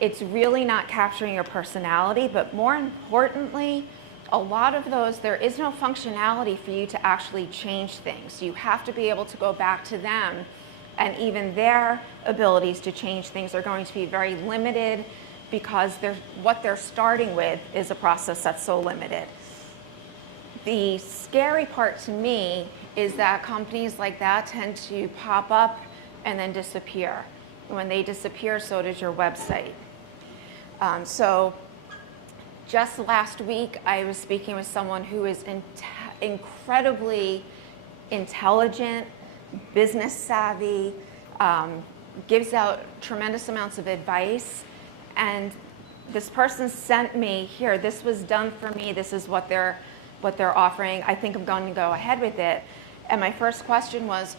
it's really not capturing your personality. But more importantly, a lot of those, there is no functionality for you to actually change things. You have to be able to go back to them, and even their abilities to change things are going to be very limited, because what they're starting with is a process that's so limited. The scary part to me is that companies like that tend to pop up and then disappear. When they disappear, so does your website. So just last week, I was speaking with someone who is incredibly intelligent, business savvy, gives out tremendous amounts of advice. And this person sent me, here, this was done for me, this is what they're offering. I think I'm going to go ahead with it. And my first question was,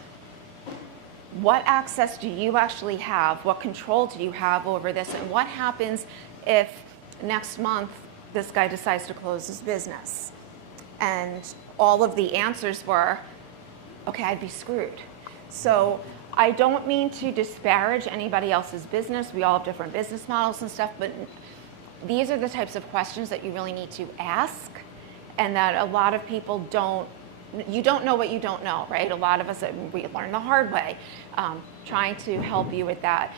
what access do you actually have? What control do you have over this? And what happens if next month this guy decides to close his business? and all of the answers were, okay, I'd be screwed. So I don't mean to disparage anybody else's business. We all have different business models and stuff, but these are the types of questions that you really need to ask, and that a lot of people don't. You don't know what you don't know, right? A lot of us, we learn the hard way. Trying to help you with that.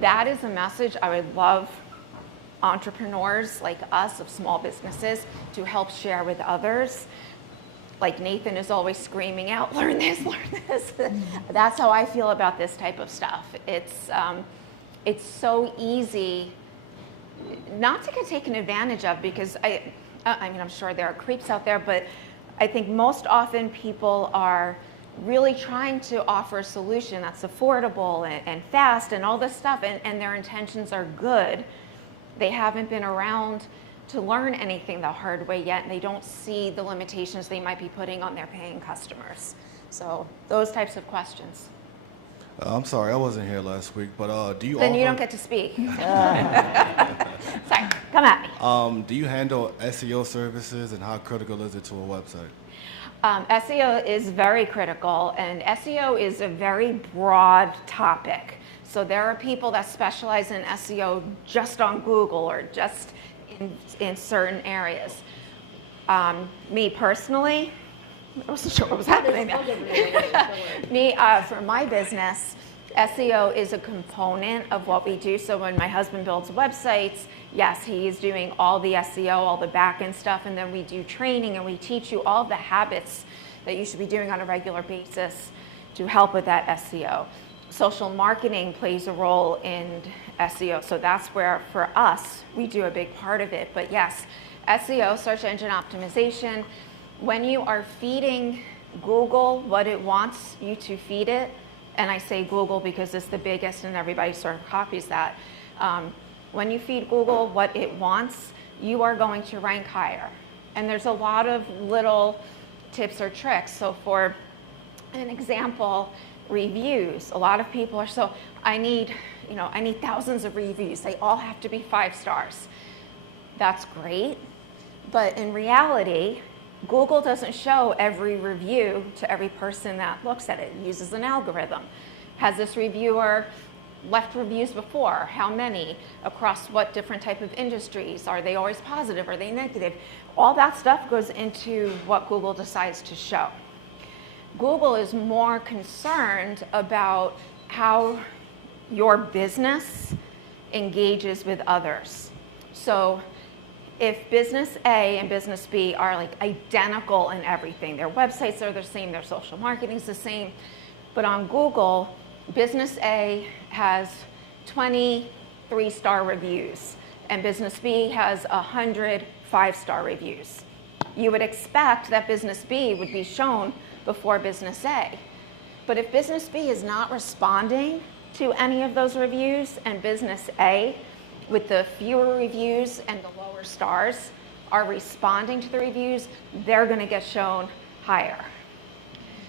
That is a message I would love entrepreneurs like us of small businesses to help share with others. Like Nathan is always screaming out, learn this, learn this. That's how I feel about this type of stuff. It's so easy not to get taken advantage of, because I mean, I'm sure there are creeps out there, but I think most often people are really trying to offer a solution that's affordable and fast and all this stuff, and their intentions are good. They haven't been around to learn anything the hard way yet, and they don't see the limitations they might be putting on their paying customers. So those types of questions. I'm sorry, I wasn't here last week, but do you Then you offer- don't get to speak. Sorry, come at me. Do you handle SEO services, and how critical is it to a website? SEO is very critical, and SEO is a very broad topic. So there are people that specialize in SEO just on Google or just in certain areas. Me personally, I wasn't sure what was happening there. Me, for my business, SEO is a component of what we do. So when my husband builds websites, yes, he is doing all the SEO, all the back-end stuff, and then we do training and we teach you all the habits that you should be doing on a regular basis to help with that SEO. Social marketing plays a role in SEO, so that's where, for us, we do a big part of it. But yes, SEO, search engine optimization, when you are feeding Google what it wants you to feed it, and I say Google because it's the biggest and everybody sort of copies that, when you feed Google what it wants, you are going to rank higher. And there's a lot of little tips or tricks. So for an example, reviews. A lot of people are I need thousands of reviews. They all have to be 5 stars. That's great. But in reality, Google doesn't show every review to every person that looks at it. It uses an algorithm. Has this reviewer left reviews before? How many? Across what different type of industries? Are they always positive? Are they negative? All that stuff goes into what Google decides to show. Google is more concerned about how your business engages with others. So if business A and business B are like identical in everything, their websites are the same, their social marketing is the same, but on Google, business A has 20 3-star reviews and business B has 100 5-star reviews. You would expect that business B would be shown before business A. But if business B is not responding to any of those reviews and business A with the fewer reviews and the lower stars are responding to the reviews, they're going to get shown higher.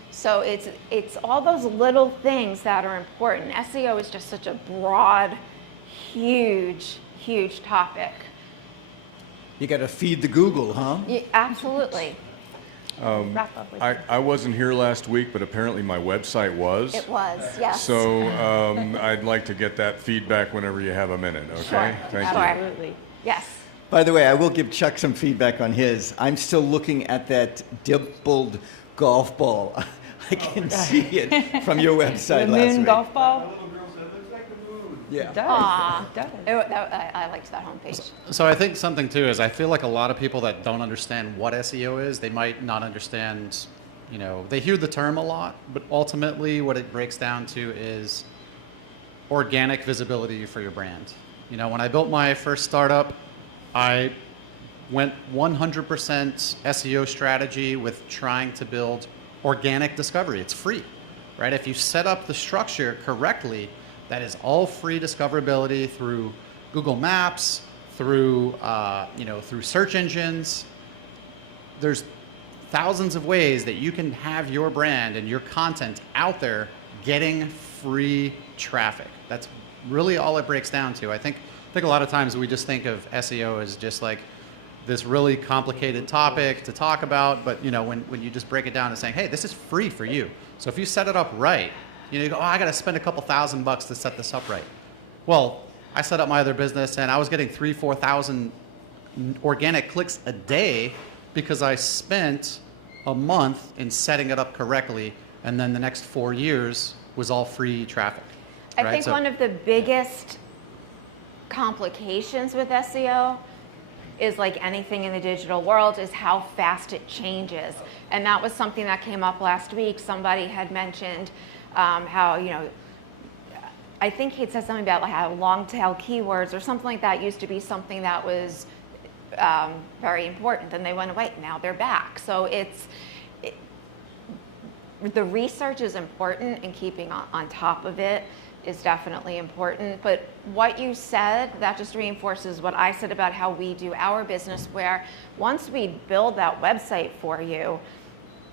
So it's all those little things that are important. SEO is just such a broad, huge, huge topic. You got to feed the Google, huh? Yeah, absolutely. Wrap up with I wasn't here last week, but apparently my website was. It was, yes. So I'd like to get that feedback whenever you have a minute, okay? Sure. Thank you. Absolutely. Yes. By the way, I will give Chuck some feedback on his. I'm still looking at that dimpled golf ball. I can see it from your website The last moon week. golf ball? Yeah. It does. Aw. It does. I liked that homepage. So I think something too is I feel like a lot of people that don't understand what SEO is, they might not understand, they hear the term a lot, but ultimately what it breaks down to is organic visibility for your brand. When I built my first startup, I went 100% SEO strategy with trying to build organic discovery. It's free, right? If you set up the structure correctly, that is all free discoverability through Google Maps, through through search engines. There's thousands of ways that you can have your brand and your content out there getting free traffic. That's really all it breaks down to. I think a lot of times we just think of SEO as just like, this really complicated topic to talk about, but when you just break it down and saying, hey, this is free for you. So if you set it up right, you go, oh, I got to spend a couple $1,000 to set this up right. Well, I set up my other business and I was getting 3,000-4,000 organic clicks a day because I spent a month in setting it up correctly, and then the next 4 years was all free traffic. I think one of the biggest complications with SEO is, like anything in the digital world, is how fast it changes. And that was something that came up last week. Somebody had mentioned how, I think he'd said something about like how long tail keywords or something like that used to be something that was very important. Then they went away, now they're back. So the research is important, and keeping on top of it is definitely important. But what you said, that just reinforces what I said about how we do our business, where once we build that website for you,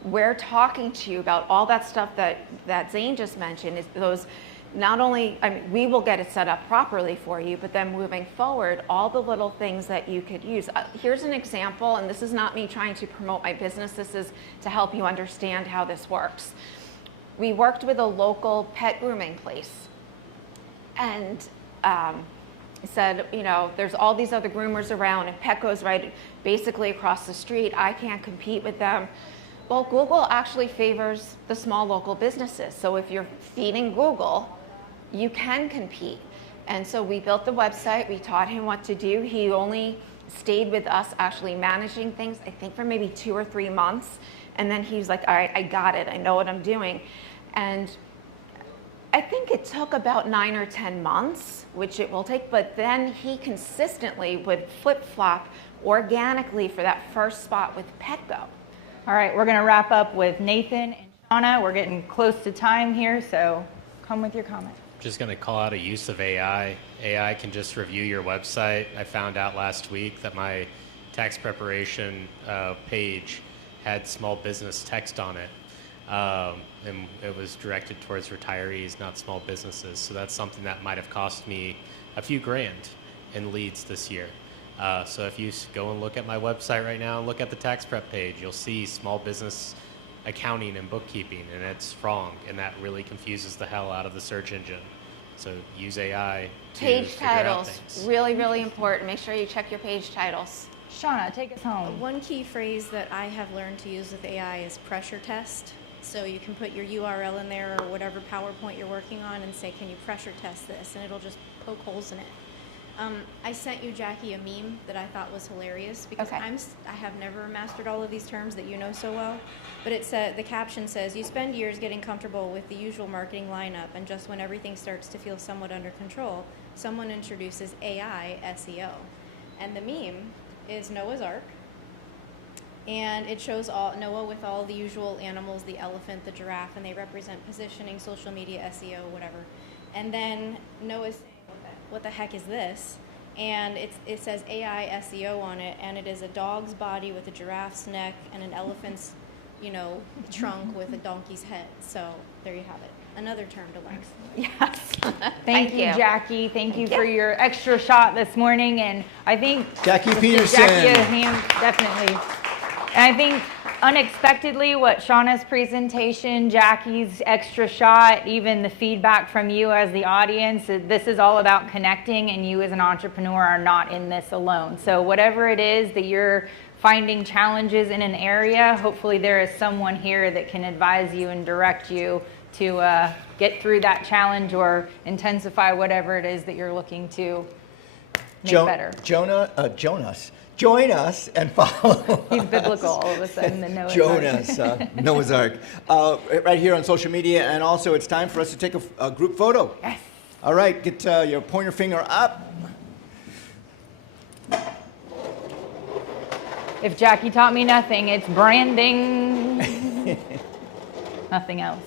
we're talking to you about all that stuff that Zane just mentioned. Is those not only, we will get it set up properly for you, but then moving forward, all the little things that you could use. Here's an example, and this is not me trying to promote my business, this is to help you understand how this works. We worked with a local pet grooming place, and said, there's all these other groomers around, and Petco's right basically across the street. I can't compete with them. Well, Google actually favors the small local businesses. So if you're feeding Google, you can compete. And so we built the website. We taught him what to do. He only stayed with us actually managing things, I think for maybe 2 or 3 months. And then he's like, all right, I got it. I know what I'm doing. And I think it took about 9 or 10 months, which it will take, but then he consistently would flip-flop organically for that first spot with Petco. All right, we're gonna wrap up with Nathan and Shauna. We're getting close to time here, so come with your comment. Just going to call out a use of AI. AI can just review your website. I found out last week that my tax preparation page had small business text on it. And it was directed towards retirees, not small businesses. So that's something that might have cost me a few grand in leads this year. So if you go and look at my website right now and look at the tax prep page, you'll see small business accounting and bookkeeping, and it's wrong, and that really confuses the hell out of the search engine. So use AI to Page figure out titles, things. really, really important. Make sure you check your page titles. Shauna, take us home. One key phrase that I have learned to use with AI is pressure test. So you can put your URL in there or whatever PowerPoint you're working on and say, can you pressure test this? And it'll just poke holes in it. I sent you, Jackie, a meme that I thought was hilarious because I have never mastered all of these terms that you know so well. But it said, the caption says, you spend years getting comfortable with the usual marketing lineup, and just when everything starts to feel somewhat under control, someone introduces AI SEO. And the meme is Noah's Ark. And it shows Noah with all the usual animals, the elephant, the giraffe, and they represent positioning, social media, SEO, whatever. And then Noah's saying, what the heck is this? And it says AI SEO on it, and it is a dog's body with a giraffe's neck and an elephant's, trunk with a donkey's head. So there you have it. Another term to learn. Yes. Thank you, Jackie. Thank you for your extra shot this morning. And I think Jackie Peterson. Jackie, definitely. And I think unexpectedly what Shauna's presentation, Jackie's extra shot, even the feedback from you as the audience, this is all about connecting, and you as an entrepreneur are not in this alone. So whatever it is that you're finding challenges in an area, hopefully there is someone here that can advise you and direct you to get through that challenge or intensify whatever it is that you're looking to make better. Join us and follow. He's biblical all of a sudden. The Noah's Jonas, Noah's Ark. Right here on social media, and also it's time for us to take a group photo. Yes. All right, get your pointer finger up. If Jackie taught me nothing, it's branding. Nothing else,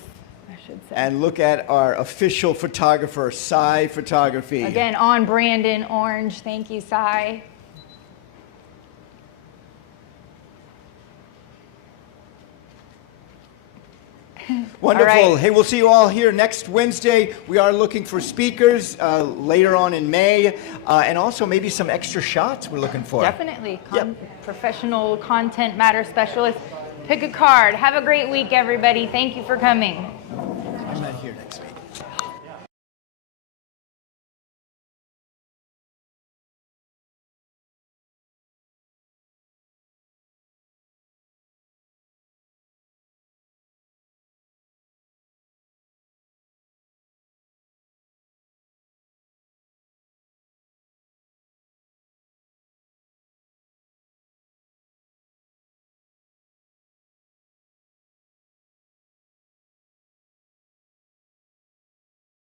I should say. And look at our official photographer, Cy Photography. Again, on brand in orange. Thank you, Cy. Wonderful. All right. Hey, we'll see you all here next Wednesday. We are looking for speakers later on in May, and also maybe some extra shots we're looking for. Definitely. Professional content matter specialist. Pick a card. Have a great week, everybody. Thank you for coming.